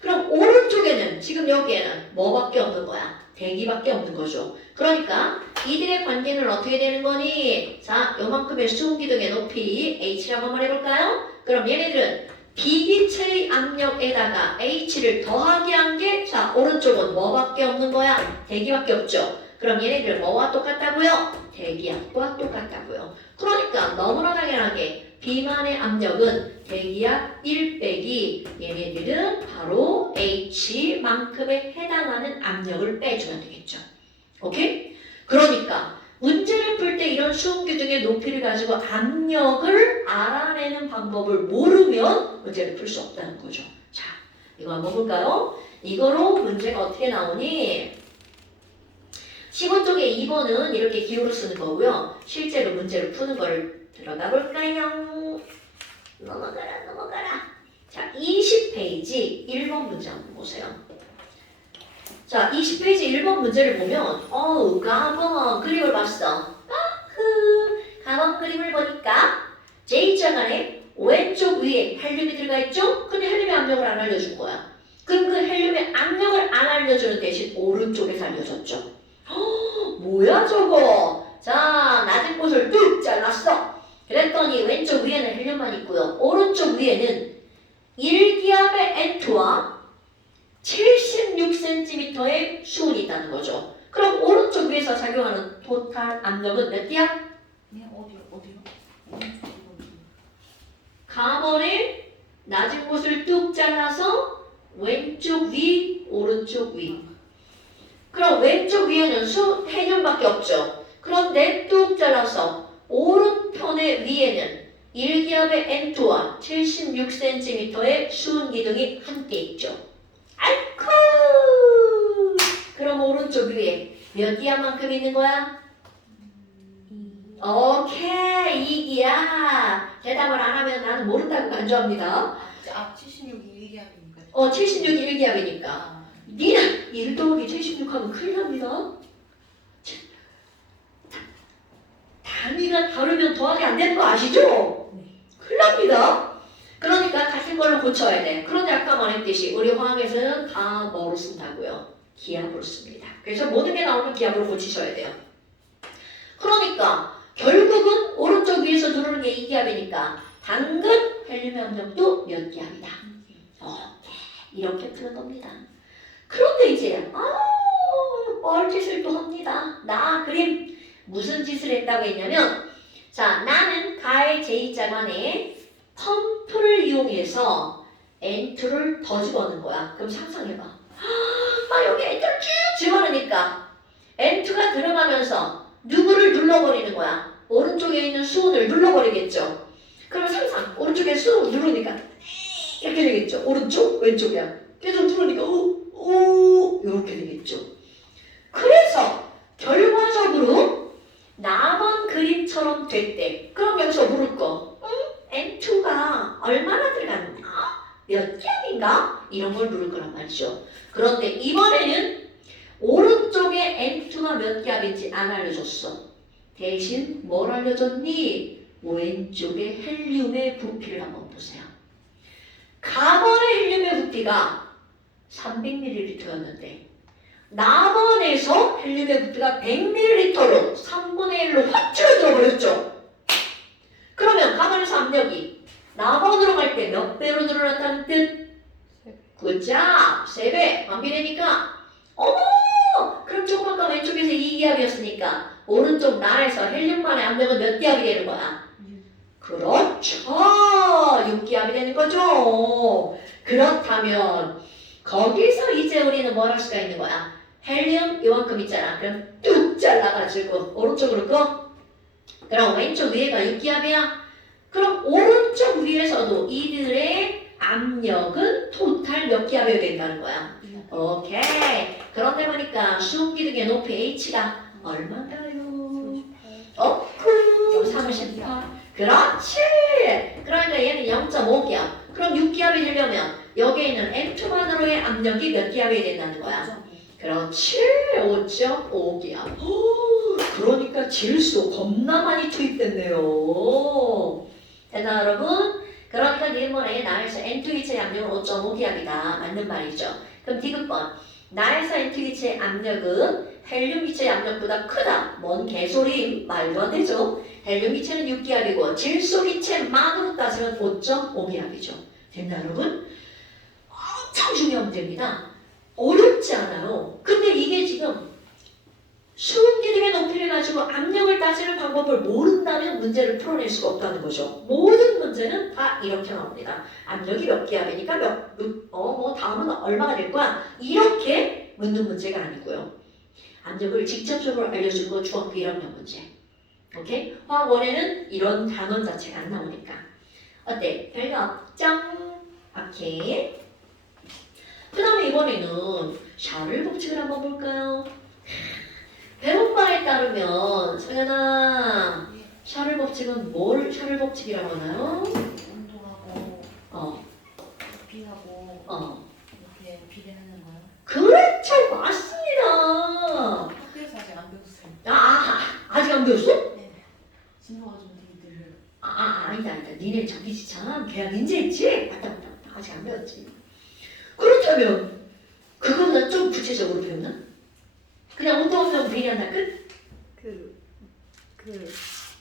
그럼 오른쪽에는 지금 여기에는 뭐밖에 없는 거야? 대기밖에 없는 거죠. 그러니까 이들의 관계는 어떻게 되는 거니? 자, 요만큼의 수은기둥의 높이 H라고 한번 해볼까요? 그럼 얘네들은 비기체의 압력에다가 H를 더하게 한 게 자 오른쪽은 뭐밖에 없는 거야? 대기밖에 없죠. 그럼 얘네들 뭐와 똑같다고요? 대기압과 똑같다고요. 그러니까 너무나 당연하게 비만의 압력은 대기압 1 빼기 얘네들은 바로 H만큼에 해당하는 압력을 빼줘야 되겠죠. 오케이? 그러니까 문제를 풀 때 이런 수온기둥의 높이를 가지고 압력을 알아내는 방법을 모르면 문제를 풀 수 없다는 거죠. 자, 이거 한번 볼까요? 이거로 문제가 어떻게 나오니? 10번 쪽에 2번은 이렇게 기호로 쓰는 거고요. 실제로 문제를 푸는 걸 들어가 볼까요? 넘어가라. 자, 20페이지 1번 문제 한번 보세요. 자, 20페이지 1번 문제를 보면 가번 그림을 봤어. 가번 그림을 보니까 J자 간에 왼쪽 위에 헬륨이 들어가 있죠? 근데 헬륨의 압력을 안 알려준 거야. 그럼 그 헬륨의 압력을 안 알려주는 대신 오른쪽에서 알려줬죠. 뭐야 저거? 자, 낮은 곳을 뚝 잘랐어. 그랬더니 왼쪽 위에는 헬륨만 있고요. 오른쪽 위에는 1기압의 N2와 76cm의 수온이 있다는 거죠. 그럼 오른쪽 위에서 작용하는 토탈 압력은 몇 기압? 네, 어디요? 가번의 낮은 곳을 뚝 잘라서 왼쪽 위, 오른쪽 위. 그럼 왼쪽 위에는 헬륨밖에 없죠. 그런데 뚝 잘라서 오른편의 위에는 1기압의 N2와 76cm의 수은 기둥이 함께 있죠. 아이쿠! 그럼 오른쪽 위에 몇 기압만큼 있는 거야? 오케이, 2기압. 대답을 안 하면 나는 모른다고 간주합니다. 76이 1기압이니까. 76이 1기압이니까. 니는 1 더하기 76하면 큰일 납니다. 단위가 다르면 더하기 안 되는 거 아시죠? 큰일 납니다. 그러니까 같은 걸로 고쳐야 돼. 그런데 아까 말했듯이 우리 화학에서는 다 뭐로 쓴다고요? 기압으로 씁니다. 그래서 모든 게 나오면 기압으로 고치셔야 돼요. 그러니까 결국은 오른쪽 위에서 누르는 게 2기압이니까 당근 헬륨의 압력도 몇 기압이다. 이렇게 푸는 겁니다. 그런데 이제 뻘짓을 또 합니다. 나 그림 무슨 짓을 했다고 했냐면 자, 나는 가의 J자만에 펌프를 이용해서 N2를 더 집어넣는 거야. 그럼 상상해봐. 여기 N2를 쭉 집어넣으니까 N2가 들어가면서 누구를 눌러버리는 거야? 오른쪽에 있는 수온을 눌러버리겠죠. 그러면 상상 오른쪽에 수온 누르니까 이렇게 되겠죠. 오른쪽 왼쪽이야. 계속 누르니까 이렇게 되겠죠. 그래서 결과적으로 나만 그림처럼 됐대. 그럼 여기서 물을 거 N2가 얼마나 들어갔나? 몇 기압인가? 이런 걸 물을 거란 말이죠. 그런데 이번에는 오른쪽에 N2가 몇 기압인지 안 알려줬어. 대신 뭘 알려줬니? 왼쪽에 헬륨의 부피를 한번 보세요. 가번의 헬륨의 부피가 300ml였는데 나번에서 헬륨의 부피가 100ml로 3분의 1로 확 줄어들어 버렸죠. 그러면 가번에서 압력이 나번으로 갈 때 몇 배로 늘어났다는 뜻? 굿잡! 3배! 반비례니까 그럼 조금 아까 왼쪽에서 2기압이었으니까 오른쪽 나에서 헬륨만의 압력은 몇 기압이 되는 거야? 그렇죠! 6기압이 되는 거죠. 그렇다면 거기서 이제 우리는 뭘 할 수가 있는 거야? 헬륨 이만큼 있잖아. 그럼 뚝 잘라가지고 오른쪽으로 꺼. 그럼 왼쪽 위에가 6기압이야. 그럼 오른쪽 위에서도 이들의 압력은 토탈 몇 기압이어야 된다는 거야. 오케이. 그런데 보니까 수음기둥의 높이 H가 얼마인가요? 38. 그렇지. 그러니까 얘는 0.5기압. 그럼 6기압이 되려면 여기에 있는 N2만으로의 압력이 몇 기압이 된다는 거야? 그렇지. 5.5기압. 그러니까 질소 겁나 많이 투입됐네요. 됐나 여러분? 그러니까 니은번에 나에서 N2기체의 압력은 5.5기압이다. 맞는 말이죠. 그럼 디귿번. 나에서 N2기체의 압력은 헬륨기체의 압력보다 크다. 뭔 개소리? 말도 안 되죠. 헬륨기체는 6기압이고 질소기체만으로 따지면 5.5기압이죠. 됐나 여러분? 엄청 중요한 문제입니다. 어렵지 않아요. 근데 이게 지금 수은 기둥의 높이를 가지고 압력을 따지는 방법을 모른다면 문제를 풀어낼 수가 없다는 거죠. 모든 문제는 다 이렇게 나옵니다. 압력이 몇 기압 되니까 다음은 얼마가 될 거야? 이렇게 묻는 문제가 아니고요. 압력을 직접적으로 알려주는 건 중학교 1학년 문제. 오케이? 화학 1에는 이런 단원 자체가 안 나오니까. 어때? 별거 없죠? 오케이. 그 다음에 이번에는 샤를 법칙을 한번 볼까요? 배운 바에 따르면 서연아, 네. 샤를 법칙은 뭘 샤를 법칙이라고 하나요? 온도하고 어, 부피하고 이렇게 비례하는 거요. 그렇죠, 맞습니다. 학교에서 아직 안 배웠어요. 아직 안 배웠어? 네. 진도가 좀 되게 느려요. 아니다. 니네 저기지 참 계약 인지했지? 맞다. 아직 안 배웠지. 그렇다면 그거보다 좀 구체적으로 배웠나? 그냥 운동하면 비례한다 끝?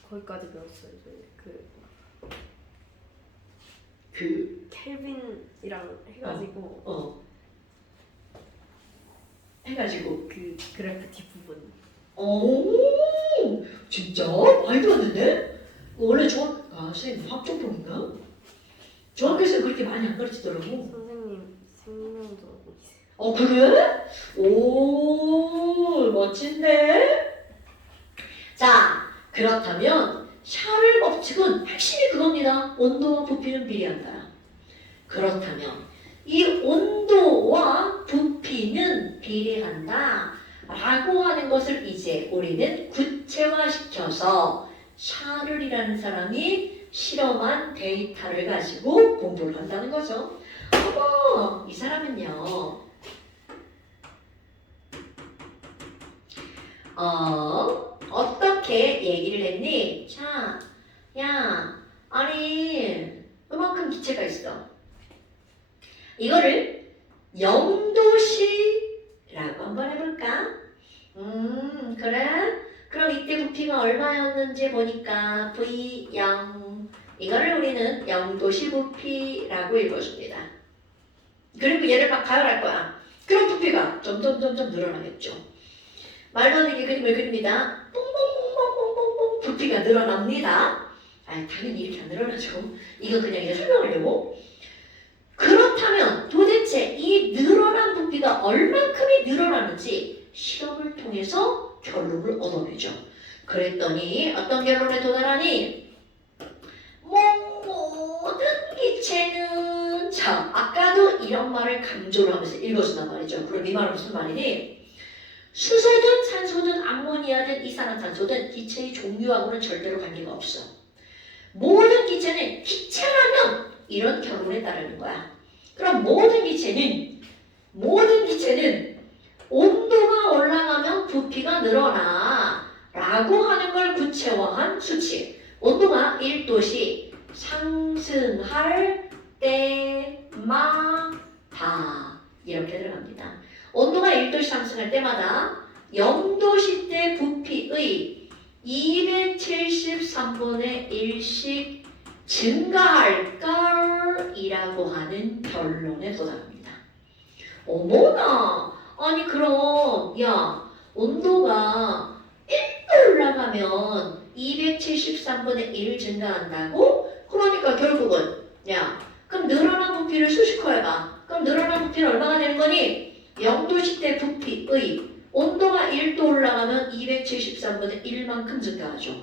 거기까지 배웠어요. 저희 그 켈빈이랑 해가지고 해가지고 그 그래프 뒷부분. 오 진짜? 많이 배웠는데? 원래 선생님 학종법인가? 중학교에서 그렇게 많이 안 가르치더라고. 선생님 생명도 있어요. 그래? 오 멋진데? 자 그렇다면 샤를 법칙은 핵심이 그겁니다. 온도와 부피는 비례한다. 그렇다면 이 온도와 부피는 비례한다 라고 하는 것을 이제 우리는 구체화시켜서 샤를이라는 사람이 실험한 데이터를 가지고 공부를 한다는 거죠. 어머, 이 사람은요. 어떻게 얘기를 했니? 자, 야, 아니, 이만큼 기체가 있어. 이거를 0도씨라고 한번 해볼까? 그래? 그럼 이때 부피가 얼마였는지 보니까 V0 이거를 우리는 0도씨 부피라고 읽어줍니다. 그리고 얘를 막 가열할 거야. 그럼 부피가 점점 늘어나겠죠. 말도 안 되게 그림을 그립니다. 뽕뽕뽕뽕뽕뽕 부피가 늘어납니다. 당연히 이렇게 안 늘어나죠. 이거 그냥 이제 설명하려고. 그렇다면 도대체 이 늘어난 부피가 얼만큼이 늘어나는지 실험을 통해서 결론을 얻어내죠. 그랬더니 어떤 결론에 도달하니? 모든 기체는 자 아까도 이런 말을 강조를 하면서 읽어준단 말이죠. 그럼 이 말은 무슨 말이니? 수소든 산소든 암모니아든 이산화탄소든 기체의 종류하고는 절대로 관계가 없어. 모든 기체는 기체라면 이런 결론에 따르는 거야. 그럼 모든 기체는 온도가 올라가면 부피가 늘어나 라고 하는 걸 구체화한 수치. 온도가 1도씨 상승할 때마다 이렇게 들어갑니다. 온도가 1도씨 상승할 때마다 0도씨 때 부피의 273분의 1씩 증가할 걸이라고 하는 결론에 도달합니다. 어머나! 아니 그럼 야 온도가 1도 올라가면 273분의 1을 증가한다고? 그러니까 결국은 그럼 늘어난 부피를 수식화해봐. 그럼 늘어난 부피는 얼마가 되는 거니? 0도씨 때 부피의 온도가 1도 올라가면 273분의 1만큼 증가하죠.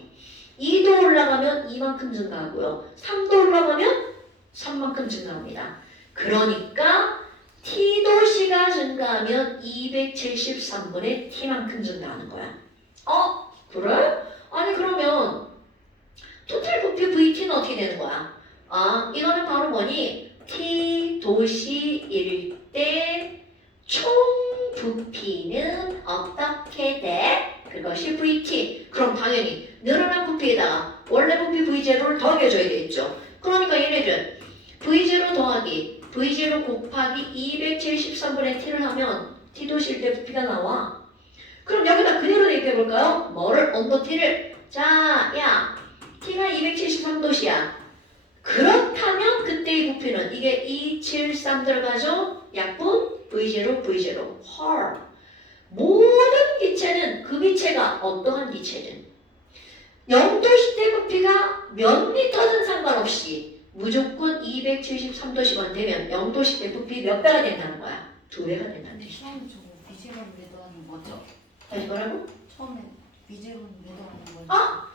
2도 올라가면 2만큼 증가하고요. 3도 올라가면 3만큼 증가합니다. 그러니까 T도씨가 증가하면 273분의 T만큼 증가하는 거야. 그래? 아니 그러면 토탈 부피 VT는 어떻게 되는 거야? 이거는 바로 뭐니? T도씨일 때 총 부피는 어떻게 돼? 그것이 VT. 그럼 당연히 늘어난 부피에다가 원래 부피 V0를 더해줘야 되겠죠. 그러니까 얘네들 V0 더하기 V0 곱하기 273분의 T를 하면 T도실 때 부피가 나와. 그럼 여기다 그대로 대입해볼까요? 뭐를? 온도 T를. 자, T가 273도씨야. 그렇다면 그때의 부피는 이게 273 들어가죠? 약분 V0, V0. 헐. 모든 기체는 그 기체가 어떠한 기체든 0도씨 때 부피가 몇 미터든 상관없이 무조건 273도씨만 되면 0도씨 때 부피 몇 배가 된다는 거야? 2배가 된다는 뜻이야. 처음 저거 비제로는 매도하는 거죠? 다시 뭐라고? 처음에 비제로는 매도하는 거죠? 아!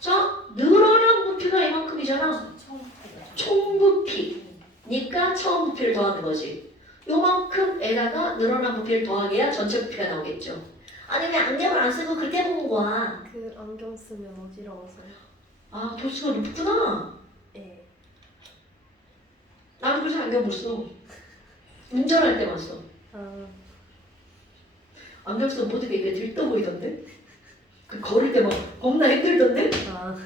자, 늘어난 부피가 이만큼이잖아. 처음 총 부피니까 처음 부피를 더하는 거지. 요만큼에다가 늘어난 부피를 더하게야 전체 부피가 나오겠죠. 아니 왜 안경을 안 쓰고 그렇게 보는 거야? 그 안경 쓰면 어지러워서요. 아 도수가 높구나. 예. 나는 그래서 안경 못 써. 운전할 때만 써. 아, 안경 쓰면 모든 게 입에 들떠 보이던데? 그 걸을 때 막 겁나 힘들던데? 아,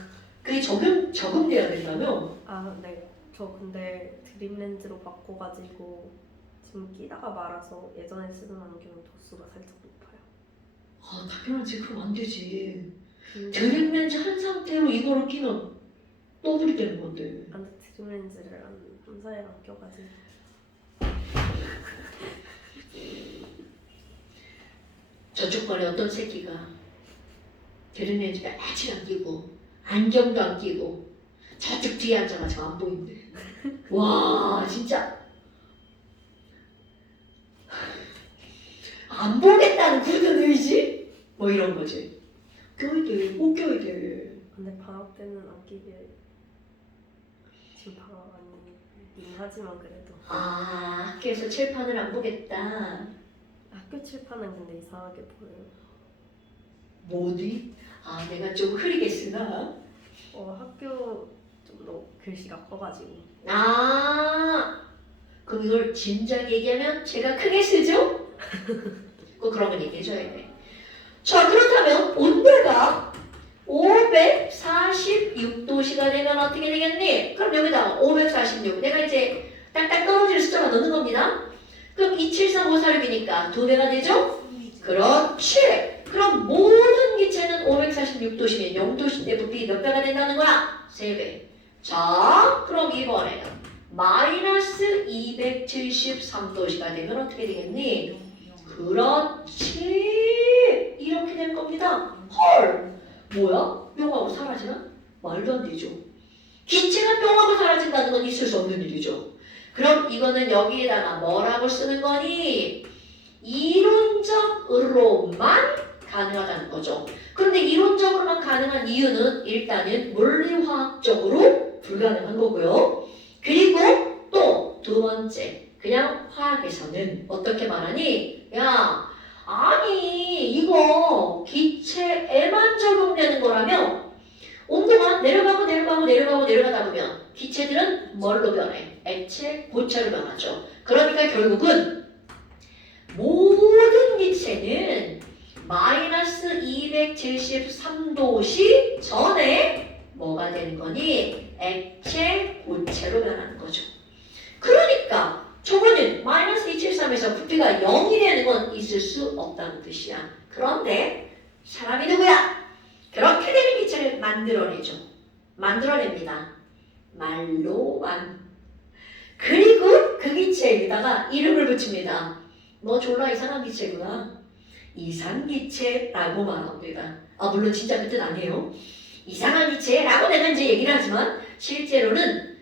그게 적응돼야 된다며? 아, 네. 저 근데 드림 렌즈로 바꿔가지고 지금 끼다가 말아서 예전에 쓰던 안경 도수가 살짝 높아요. 아 당연하지. 그럼 안 되지. 근데 드림 렌즈 한 상태로 이거를 끼면 더블이 되는 건데. 안 드림 렌즈를 한 사이에 안 껴가지고. 저쪽 반에 어떤 새끼가 드림 렌즈 며칠 안 끼고 안경도 안 끼고 저쪽 뒤에 앉아가지고 안 보인대. 와 진짜 안 보겠다는 굳은 의지? 뭐 이런 거지. 껴야 돼. 꼭 껴야 돼. 근데 방학 때는 안 끼게. 지금 방학 아니긴 하지만 그래도. 아 학교에서 칠판을 안 보겠다. 학교 칠판은 근데 이상하게 보여요. 뭐니? 아 내가 좀 흐리게 쓰나? 학교 좀 더 글씨가 커가지고. 아 그럼 이걸 진작 얘기하면 제가 크게 쓰죠? 꼭 그런 걸 얘기해줘야 돼. 자 그렇다면 온도가 546도씨가 되면 어떻게 되겠니? 그럼 여기다가 546 내가 이제 딱딱 떨어질 숫자만 넣는 겁니다. 그럼 273546이니까 2배가 되죠? 그렇지. 그럼 모든 기체는 546도씨면 0도씨 때 부피 몇 배가 된다는 거야? 3배. 자 그럼 이번에는 마이너스 273도씨가 되면 어떻게 되겠니? 그렇지. 이렇게 될 겁니다. 헐. 뭐야? 뿅하고 사라지나? 말도 안 되죠. 기체가 뿅하고 사라진다는 건 있을 수 없는 일이죠. 그럼 이거는 여기에다가 뭐라고 쓰는 거니? 이론적으로만 가능하다는 거죠. 그런데 이론적으로만 가능한 이유는 일단은 물리화학적으로 불가능한 거고요. 그리고 또 두 번째, 그냥 화학에서는 어떻게 말하니? 야, 아니 이거 기체에만 적용되는 거라면 온도가 내려가다 보면 기체들은 뭘로 변해? 액체, 고체로 변하죠. 그러니까 결국은 모든 기체는 마이너스 273도씨 전에 뭐가 되는 거니? 액체, 고체로 변하는 거죠. 그러니까 저거는 마이너스 273에서 부피가 0이 되는 건 있을 수 없다는 뜻이야. 그런데 사람이 누구야? 그렇게 되는 기체를 만들어내죠. 만들어냅니다. 말로만. 그리고 그 기체에다가 이름을 붙입니다. 너 졸라 이상한 기체구나. 이상기체라고 말합니다. 아 물론 진짜 그 뜻 아니에요. 이상한 기체라고 내가 이제 얘기를 하지만 실제로는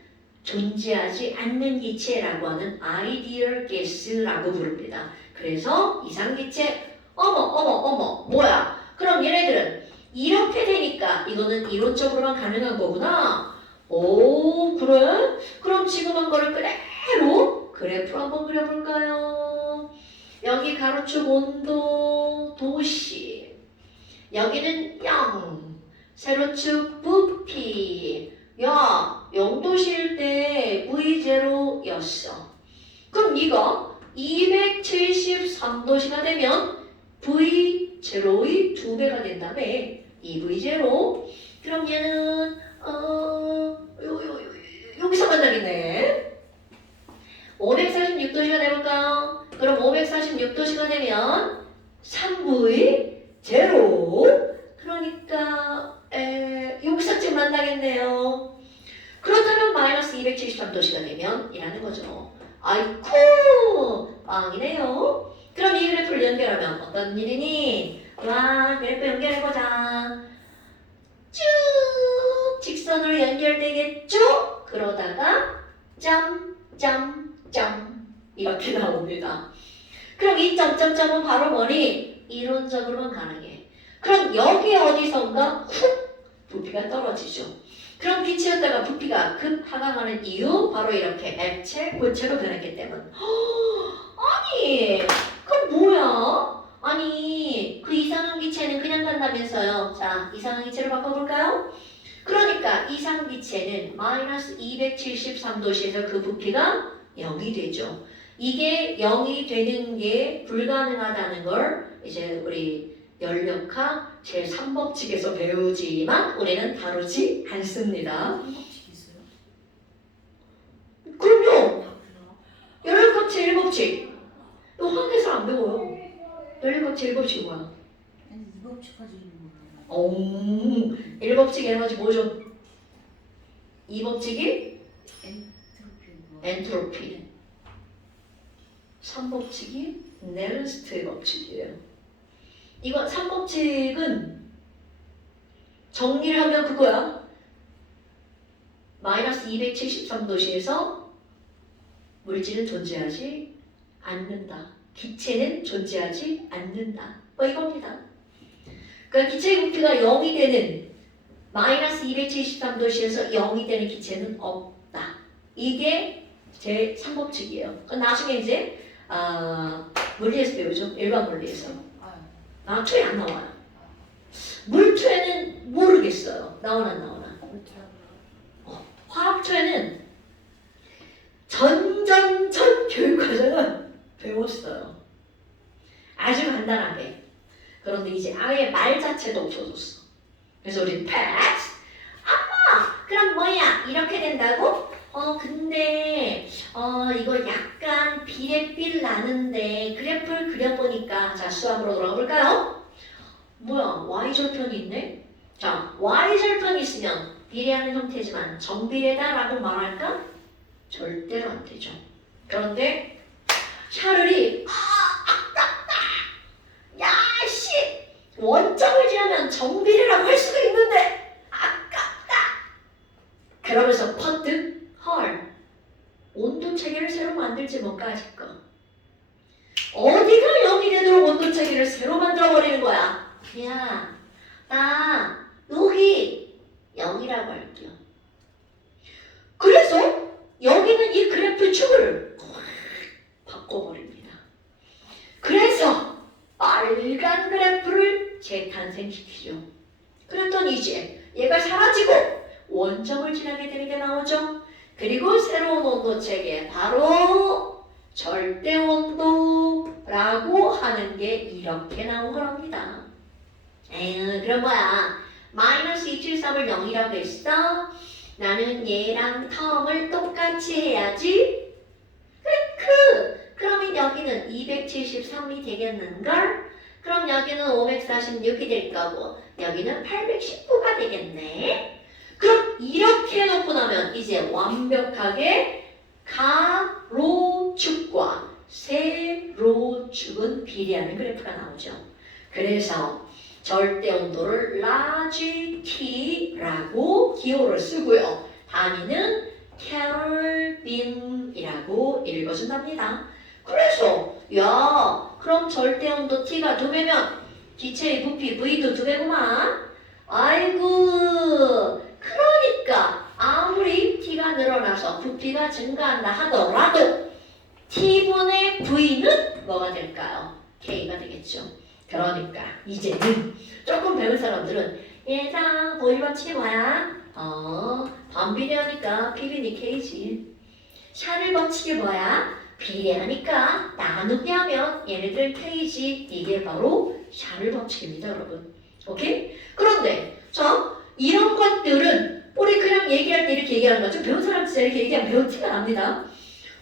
존재하지 않는 기체라고 하는 아이디얼 가스라고 부릅니다. 그래서 이상기체 어머 뭐야? 그럼 얘네들은 이렇게 되니까 이거는 이론적으로만 가능한 거구나. 오 그래? 그럼 지금 한 거를 그대로 그래프로 한번 그려볼까요? 여기 가로축 온도 도시 여기는 0 세로축 부피 야 0도시일 때 V0였어. 그럼 이거 273도시가 되면 V0의 2배가 된다며. 이 V0 그럼 얘는 여기서 만나겠네. 546도시가 돼볼까요? 그럼 546도시가 되면 3V0 그러니까 여기서쯤 만나겠네요. 그렇다면 마이너스 273도씨가 되면 이라는 거죠. 아이쿠 빵이네요. 그럼 이 그래프를 연결하면 어떤 일이니? 와 그래프 연결해보자. 쭉 직선으로 연결되겠죠? 그러다가 점 이렇게 나옵니다. 그럼 이 점점점은 바로 뭐니? 이론적으로만 가능해. 그럼 여기 어디선가 훅 부피가 떨어지죠. 그럼 빛이었다가 부피가 급 하강하는 이유 바로 이렇게 액체, 고체로 변했기 때문. 아니 그럼 뭐야? 아니 그 이상한 기체는 그냥 간다면서요. 자 이상한 기체로 바꿔볼까요? 그러니까 이상한 기체는 마이너스 273도씨에서 그 부피가 0이 되죠. 이게 0이 되는 게 불가능하다는 걸 이제 우리 연력학 제3법칙에서 배우지만 우리는 다루지 않습니다. 한법칙 있어요? 그럼요. 그래요? 연력학 제1법칙. 이거 학교에서 안 배워요. 연력학 제1법칙이 뭐야? 아니 이 법칙까지는 몰라요. 오, 1법칙 에너지 뭐죠? 2법칙이 엔트로피 엔트로피. 3법칙이 넬스트의 법칙이에요. 이거 3법칙은 정리를 하면 그거야. 마이너스 273도씨에서 물질은 존재하지 않는다. 기체는 존재하지 않는다. 뭐 이겁니다. 그러니까 기체의 부피가 0이 되는 마이너스 273도씨에서 0이 되는 기체는 없다. 이게 제 3법칙이에요. 나중에 이제 물리에서 배우죠. 일반 물리에서. 투에 안 나와요. 물투에는 모르겠어요. 나오나 안 나오나. 화학투에는 전 교육과정은 배웠어요. 아주 간단하게. 그런데 이제 아예 말 자체도 없어졌어. 그래서 우리 팩스 아빠 그럼 뭐야 이렇게 된다고? 근데 이거 약간 비례필 나는데 그래프를 그려보니까 자 수학으로 돌아가 볼까요? 뭐야 y절편이 있네? 자 y절편이 있으면 비례하는 형태지만 정비례다라고 말할까? 절대로 안 되죠. 그런데 샤를이 야씨 원점을 지나면 정비례라고 할 수가 있는데 아깝다. 그러면서 퍼뜩 헐 온도 체계를 새로 만들지 뭐까짓 거. 어디가 0이 되도록 온도 체계를 새로 만들어버리는 거야. 야, 나 여기 0이라고 할게요. 그래서 여기는 이 그래프 축을 바꿔버립니다. 그래서 빨간 그래프를 재탄생시키죠. 그랬더니 이제 얘가 사라지고 원점을 지나게 되는 게 나오죠. 그리고 새로운 온도 체계 바로 절대온도라고 하는 게 이렇게 나온 거랍니다. 에휴 그럼 뭐야 마이너스 273을 0이라고 했어? 나는 얘랑 텀을 똑같이 해야지. 그러면 여기는 273이 되겠는걸? 그럼 여기는 546이 될 거고 여기는 819가 되겠네. 그럼 이렇게 해놓고 나면 이제 완벽하게 가로축과 세로축은 비례하는 그래프가 나오죠. 그래서 절대온도를 라지 T라고 기호를 쓰고요. 단위는 켈빈이라고 읽어준답니다. 그래서 야 그럼 절대온도 T가 2배면 기체의 부피 V도 2배구만. 아이고 그러니까 아무리 T가 늘어나서 부피가 증가한다 하더라도 T분의 V는 뭐가 될까요? K가 되겠죠. 그러니까 이제는 조금 배운 사람들은 얘들아 보일 법칙이 뭐야? 반비례하니까 P분의 K지. 샤를 법칙이 뭐야? 비례하니까 나누게 하면 얘네들 K지. 이게 바로 샤를 법칙입니다 여러분. 오케이? 그런데 자 이런 것들은 우리 그냥 얘기할 때 이렇게 얘기하는 거죠. 배운 사람 진짜 이렇게 얘기하면 배운 티가 납니다.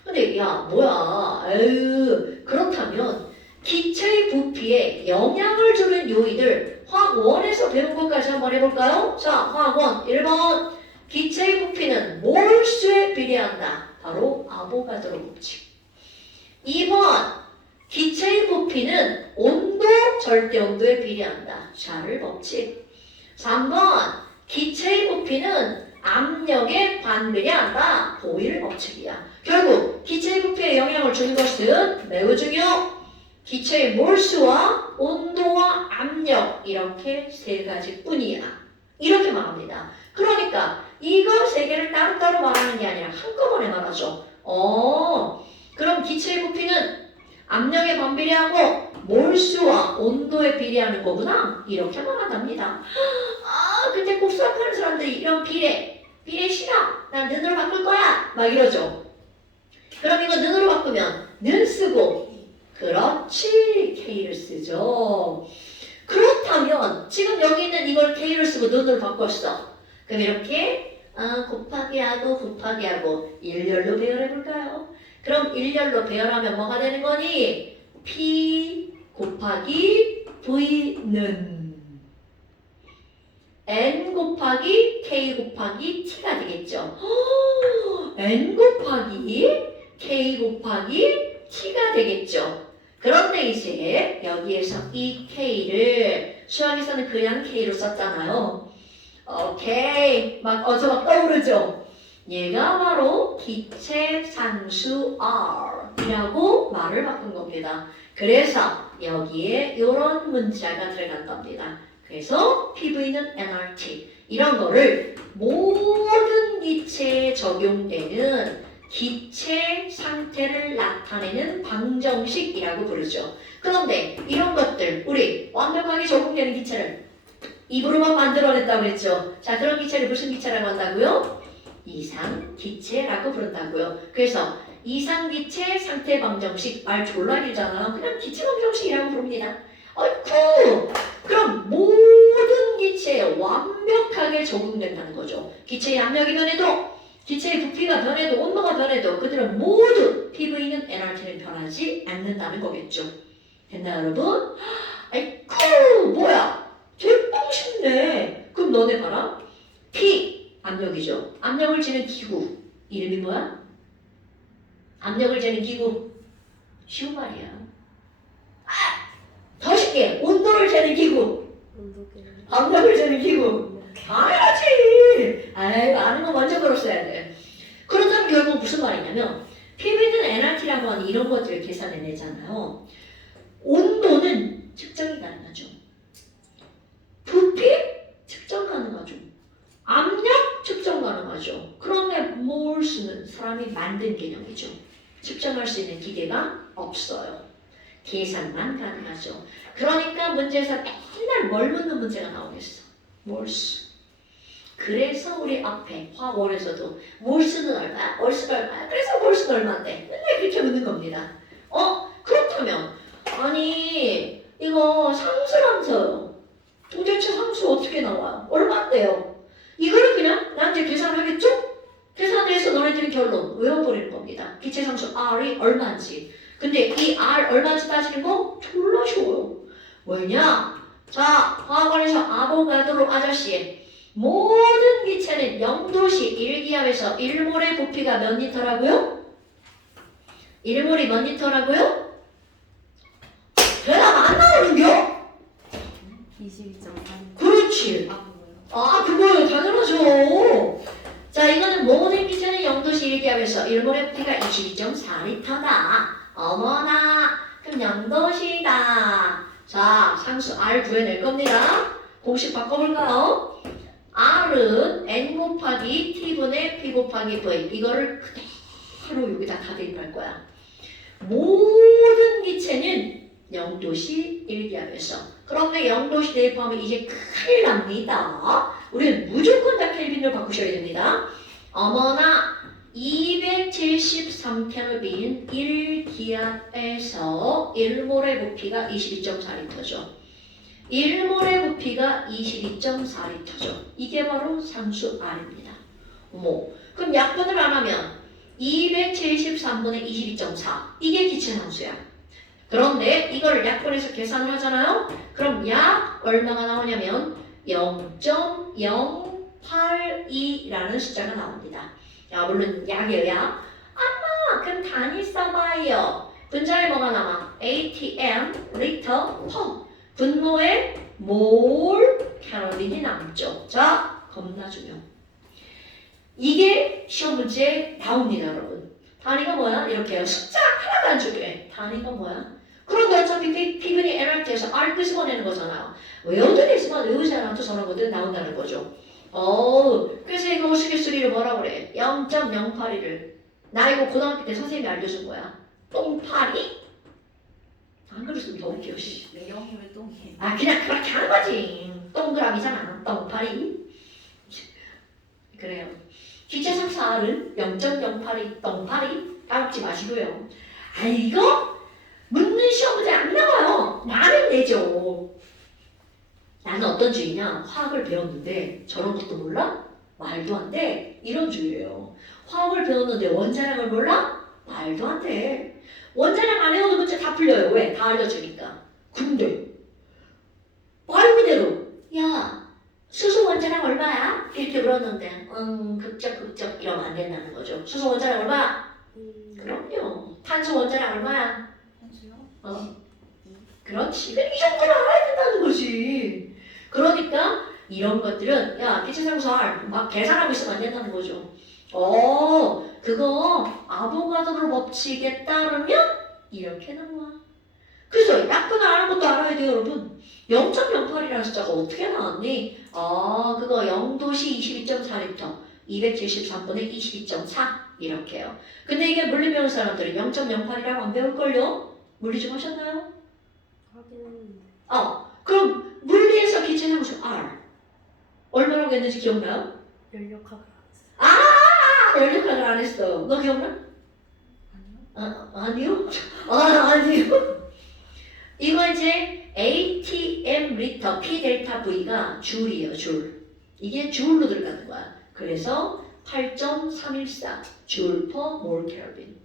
근데 야 뭐야 에휴 그렇다면 기체의 부피에 영향을 주는 요인들 화학 1에서 배운 것까지 한번 해볼까요? 자 화학 1 1번 기체의 부피는 몰수에 비례한다. 바로 아보가드로 법칙. 2번 기체의 부피는 온도, 절대 온도에 비례한다. 샤를 법칙. 3번 기체의 부피는 압력에 반비례한다. 보일 법칙이야. 결국 기체의 부피에 영향을 주는 것은 매우 중요. 기체의 몰수와 온도와 압력 이렇게 세 가지뿐이야. 이렇게 말합니다. 그러니까 이거 세 개를 따로따로 말하는 게 아니라 한꺼번에 말하죠. 그럼 기체의 부피는 압력에 반비례하고 몰수와 온도에 비례하는 거구나. 이렇게 말한답니다. 근데 꼭 수학하는 사람들이 이런 비례 싫어. 난 는으로 바꿀 거야. 막 이러죠. 그럼 이거 는으로 바꾸면 는 쓰고 그렇지 K를 쓰죠. 그렇다면 지금 여기 있는 이걸 K를 쓰고 는으로 바꿨어. 그럼 이렇게 곱하기 하고 일렬로 배열해볼까요? 그럼 일렬로 배열하면 뭐가 되는 거니? P 곱하기 V는 N 곱하기 K 곱하기 T가 되겠죠. N 곱하기 K 곱하기 T가 되겠죠. 그런데 이제 여기에서 이 K를 수학에서는 그냥 K로 썼잖아요. 오케이. 막 떠오르죠. 얘가 바로 기체 상수 R이라고 말을 바꾼 겁니다. 그래서 여기에 이런 문자가 들어간답니다. 그래서 PV는 nRT 이런 거를 모든 기체에 적용되는 기체 상태를 나타내는 방정식이라고 부르죠. 그런데 이런 것들 우리 완벽하게 적용되는 기체를 입으로만 만들어냈다고 했죠. 자, 그런 기체를 무슨 기체라고 한다고요? 이상기체라고 부른다고요. 그래서 이상기체 상태 방정식 말 졸라 길잖아요. 그냥 기체 방정식이라고 부릅니다. 어이쿠! 그럼 모든 기체에 완벽하게 적용된다는 거죠. 기체의 압력이 변해도 기체의 부피가 변해도 온도가 변해도 그들은 모두 PV는 nRT는 변하지 않는다는 거겠죠. 됐나요 여러분? 아이쿠 뭐야 되게 쉽네. 그럼 너네 봐라. P 압력이죠. 압력을 재는 기구 이름이 뭐야? 압력을 재는 기구 쉬운 말이야. 더 쉽게 온도를 재는 기구 온도계. 압력을 재는 기구 알아야지. 아는 거 먼저 걸었어야 돼. 그렇다면 결국 무슨 말이냐면 PV는 nRT라고 하는 이런 것들을 계산해내잖아요. 온도는 측정이 가능하죠. 부피 측정 가능하죠. 압력 측정 가능하죠. 그런데 몰수는 사람이 만든 개념이죠. 측정할 수 있는 기계가 없어요. 계산만 가능하죠. 그러니까 문제에서 맨날 뭘 묻는 문제가 나오겠어. 몰수. 그래서 우리 앞에 화원에서도 몰수는 얼마야? 몰수가 얼마야? 그래서 몰수는 얼마인데? 맨날 그렇게 묻는 겁니다. 그렇다면 아니 이거 상수라면서요. 도대체 상수 어떻게 나와요? 얼마인데요? 이거를 그냥 난 이제 계산하겠죠? 계산해서 너네들이 결론 외워버리는 겁니다. 기체 상수 R이 얼마인지. 근데 이 R 얼마인지 따지는 거 졸라 쉬워요. 왜냐? 자, 화학원에서 아보가드로 아저씨 모든 기체는 0도씨 1기압에서 1몰의 부피가 몇 리터라고요? 1몰이 몇 리터라고요? 대답 안 나오는겨? 22.4. 그렇지. 그거요. 당연하죠. 자, 이거는 모든 기체는 0도씨 1기압에서 1몰의 부피가 22.4리터다. 어머나, 그럼 0도씨다. 자, 상수 R 구해낼 겁니다. 공식 바꿔볼까요? R은 N 곱하기 T분의 P 곱하기 V. 이거를 그대로 여기다 다 대입할 거야. 모든 기체는 0도씨 1기압에서. 그런데 0도씨 대입하면 이제 큰일 납니다. 우리는 무조건 다 켈빈으로 바꾸셔야 됩니다. 어머나 273켈빈 1기압에서 1몰의 부피가 22.4리터죠. 1몰의 부피가 22.4리터죠. 이게 바로 상수 R입니다. 그럼 약분을 안 하면 273분의 22.4 이게 기체 상수야. 그런데 이걸 약분해서 계산을 하잖아요. 그럼 약 얼마가 나오냐면 0.0 82라는 숫자가 나옵니다. 야, 물론 약이야. 아마 그럼 단위 써봐요. 분자에 뭐가 남아? ATM, 리터, 퍼. 분모에 몰, 캘로리이 남죠. 자, 겁나 중요. 이게 시험 문제에 나옵니다, 여러분. 단위가 뭐야? 이렇게요. 숫자 하나도 안 주게. 단위가 뭐야? 그런데 어차피 피분이 NRT에서 R 끄집어내는 거잖아요. 외워도 되지만 외우지 않아도 저런 것들이 나온다는 거죠. 그래서 이거 우스갯소리로 뭐라 그래? 0.082를. 나 이거 고등학교 때 선생님이 알려준 거야. 똥파리? 안 그랬으면 더 웃겨, 씨. 왜 영이 왜 똥이에요? 아, 그냥 그렇게 하는 거지. 동그라미잖아. 똥파리. 그래요. 기체 상사는 0.082 똥파리 까먹지 마시고요. 아, 이거 묻는 시험 문제 안 나와요. 나는 내죠. 나는 어떤 주의냐? 화학을 배웠는데 저런 것도 몰라? 말도 안 돼. 이런 주의예요. 화학을 배웠는데 원자량을 몰라? 말도 안 돼. 원자량 안 외워도 문제 다 풀려요. 왜? 다 알려주니까. 근데 말 그대로 야 수소 원자량 얼마야? 이렇게 물었는데 극적 이러면 안 된다는 거죠. 수소 원자량 얼마야? 그럼요. 탄소 원자량 얼마야? 한수요? 그렇지. 이 정도는 알아야 된다는 거지. 그러니까 이런 것들은 야 기체상수 R 막 계산하고 있으면 안 된다는 거죠. 그거 아보가드로 법칙에 따르면 이렇게 나와. 그래서 약분을 아는 것도 알아야 돼요, 여러분. 0.08이라는 숫자가 어떻게 나왔니? 그거 0도시 22.4리터, 273분의 22.4 이렇게요. 근데 이게 물리 배운 사람들은 0.08이라고 안 배울걸요? 물리 좀 하셨나요? 하긴 그럼 물리에서 기체상수 R 얼마라고 했는지 기억나요? 연력학을 안 했어요. 연력학을 안 했어. 너 기억나? 아니요. 아니요? 아니요. 이거 이제 ATM 리터 P 델타 V가 줄이에요, 줄. 이게 줄로 들어가는 거야. 그래서 8.314 줄 퍼 몰 켈빈.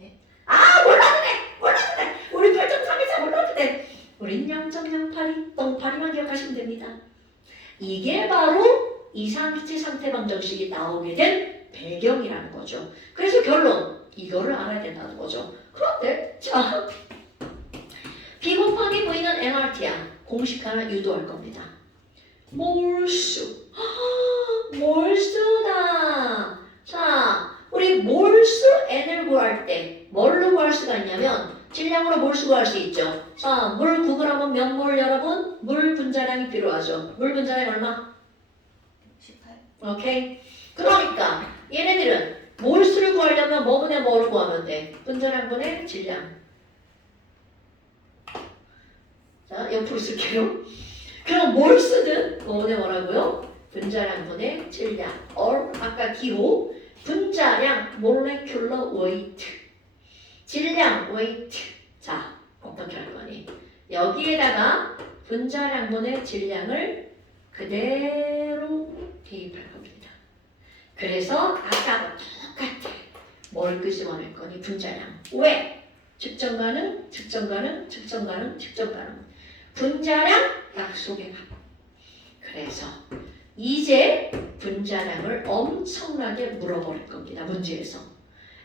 몰랐네. 우리 8.314 몰랐는데. 우린 0.082 똥파리만 기억하시면 됩니다. 이게 바로 이상기체 상태 방정식이 나오게 된 배경이라는 거죠. 그래서 결론, 이거를 알아야 된다는 거죠. 그런데 자, B 곱하기 V는 NRT야. 공식 하나 유도할 겁니다. 몰수. 몰수다. 자, 우리 몰수 N을 구할 때 뭘로 구할 수가 있냐면 질량으로 몰수 구할 수 있죠. 자, 물 9g은 몇 몰 여러분? 물 분자량이 필요하죠. 물 분자량 얼마? 18. 오케이. 그러니까 얘네들은 몰수를 구하려면 뭐분의 뭐를 구하면 돼? 분자량분의 질량. 자, 옆으로 쓸게요. 그럼 몰수는 뭐분의 뭐라고요? 분자량분의 질량. 아까 기호. 분자량 molecular weight. 질량 weight. 자, 어떻게 할 거니? 여기에다가 분자량분의 질량을 그대로 대입할 겁니다. 그래서 아까하고 똑같아. 뭘 끄집어낼 거니? 분자량. 왜? 측정 가능, 측정 가능, 측정 가능, 측정 가능. 분자량 약속의 값. 그래서 이제 분자량을 엄청나게 물어버릴 겁니다. 문제에서.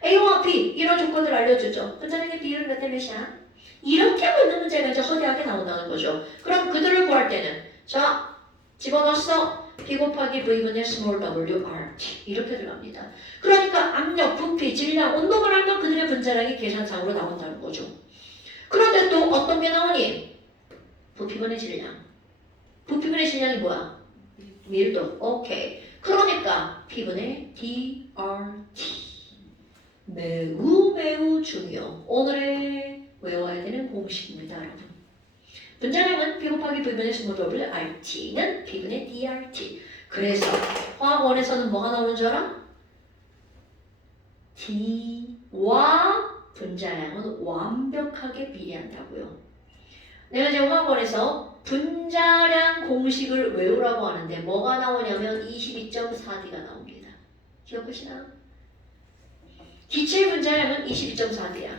A와 B 이런 조건을 알려주죠. 분자량의 비율은 몇 대 몇이야? 이렇게 묻는 문제가 이제 허대하게 나온다는 거죠. 그럼 그들을 구할 때는 자 집어넣었어. P 곱하기 V분의 small w r t 이렇게 들어갑니다. 그러니까 압력, 부피, 질량, 온도만 알면 그들의 분자량이 계산상으로 나온다는 거죠. 그런데 또 어떤 게 나오니? 부피분의 질량. 부피분의 질량이 뭐야? 밀도. 오케이. 그러니까 P분의 dRT. 매우 중요. 오늘의 외워야 되는 공식입니다, 여러분. 분자량은 P 곱하기 V분의 small w RT는 P분의 dRT. 그래서 화학원에서는 뭐가 나오는 줄 알아? T와 분자량은 완벽하게 비례한다고요. 내가 지금 화학원에서 분자량 공식을 외우라고 하는데 뭐가 나오냐면 22.4D가 나옵니다. 기억하시나? 기체 분자량은 22.4D야.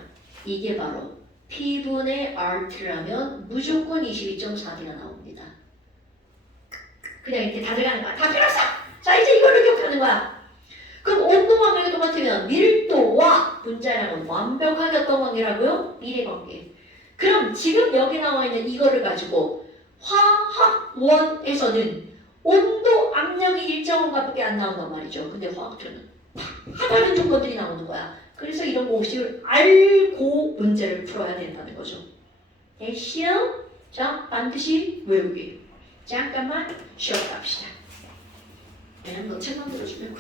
이게 바로 P분의 RT라면 무조건 22.4D가 나옵니다. 그냥 이렇게 다 들어가는 거야. 다 필요 없어! 자, 이제 이걸로 기억하는 거야. 그럼 온도와 맥이 똑같으면 밀도와 분자량은 완벽하게 어떤 관계라고요? 비례관계. 그럼 지금 여기 나와 있는 이거를 가지고 화학원에서는 온도, 압력이 일정한 값밖에 안 나온단 말이죠. 근데 화학조는 다 다른 조건들이 나오는 거야. 그래서 이런 공식을 알고 문제를 풀어야 된다는 거죠. 됐시요? 자, 반드시 외우기. 잠깐만 쉬었다 합시다. 그냥 너 책만 들어주면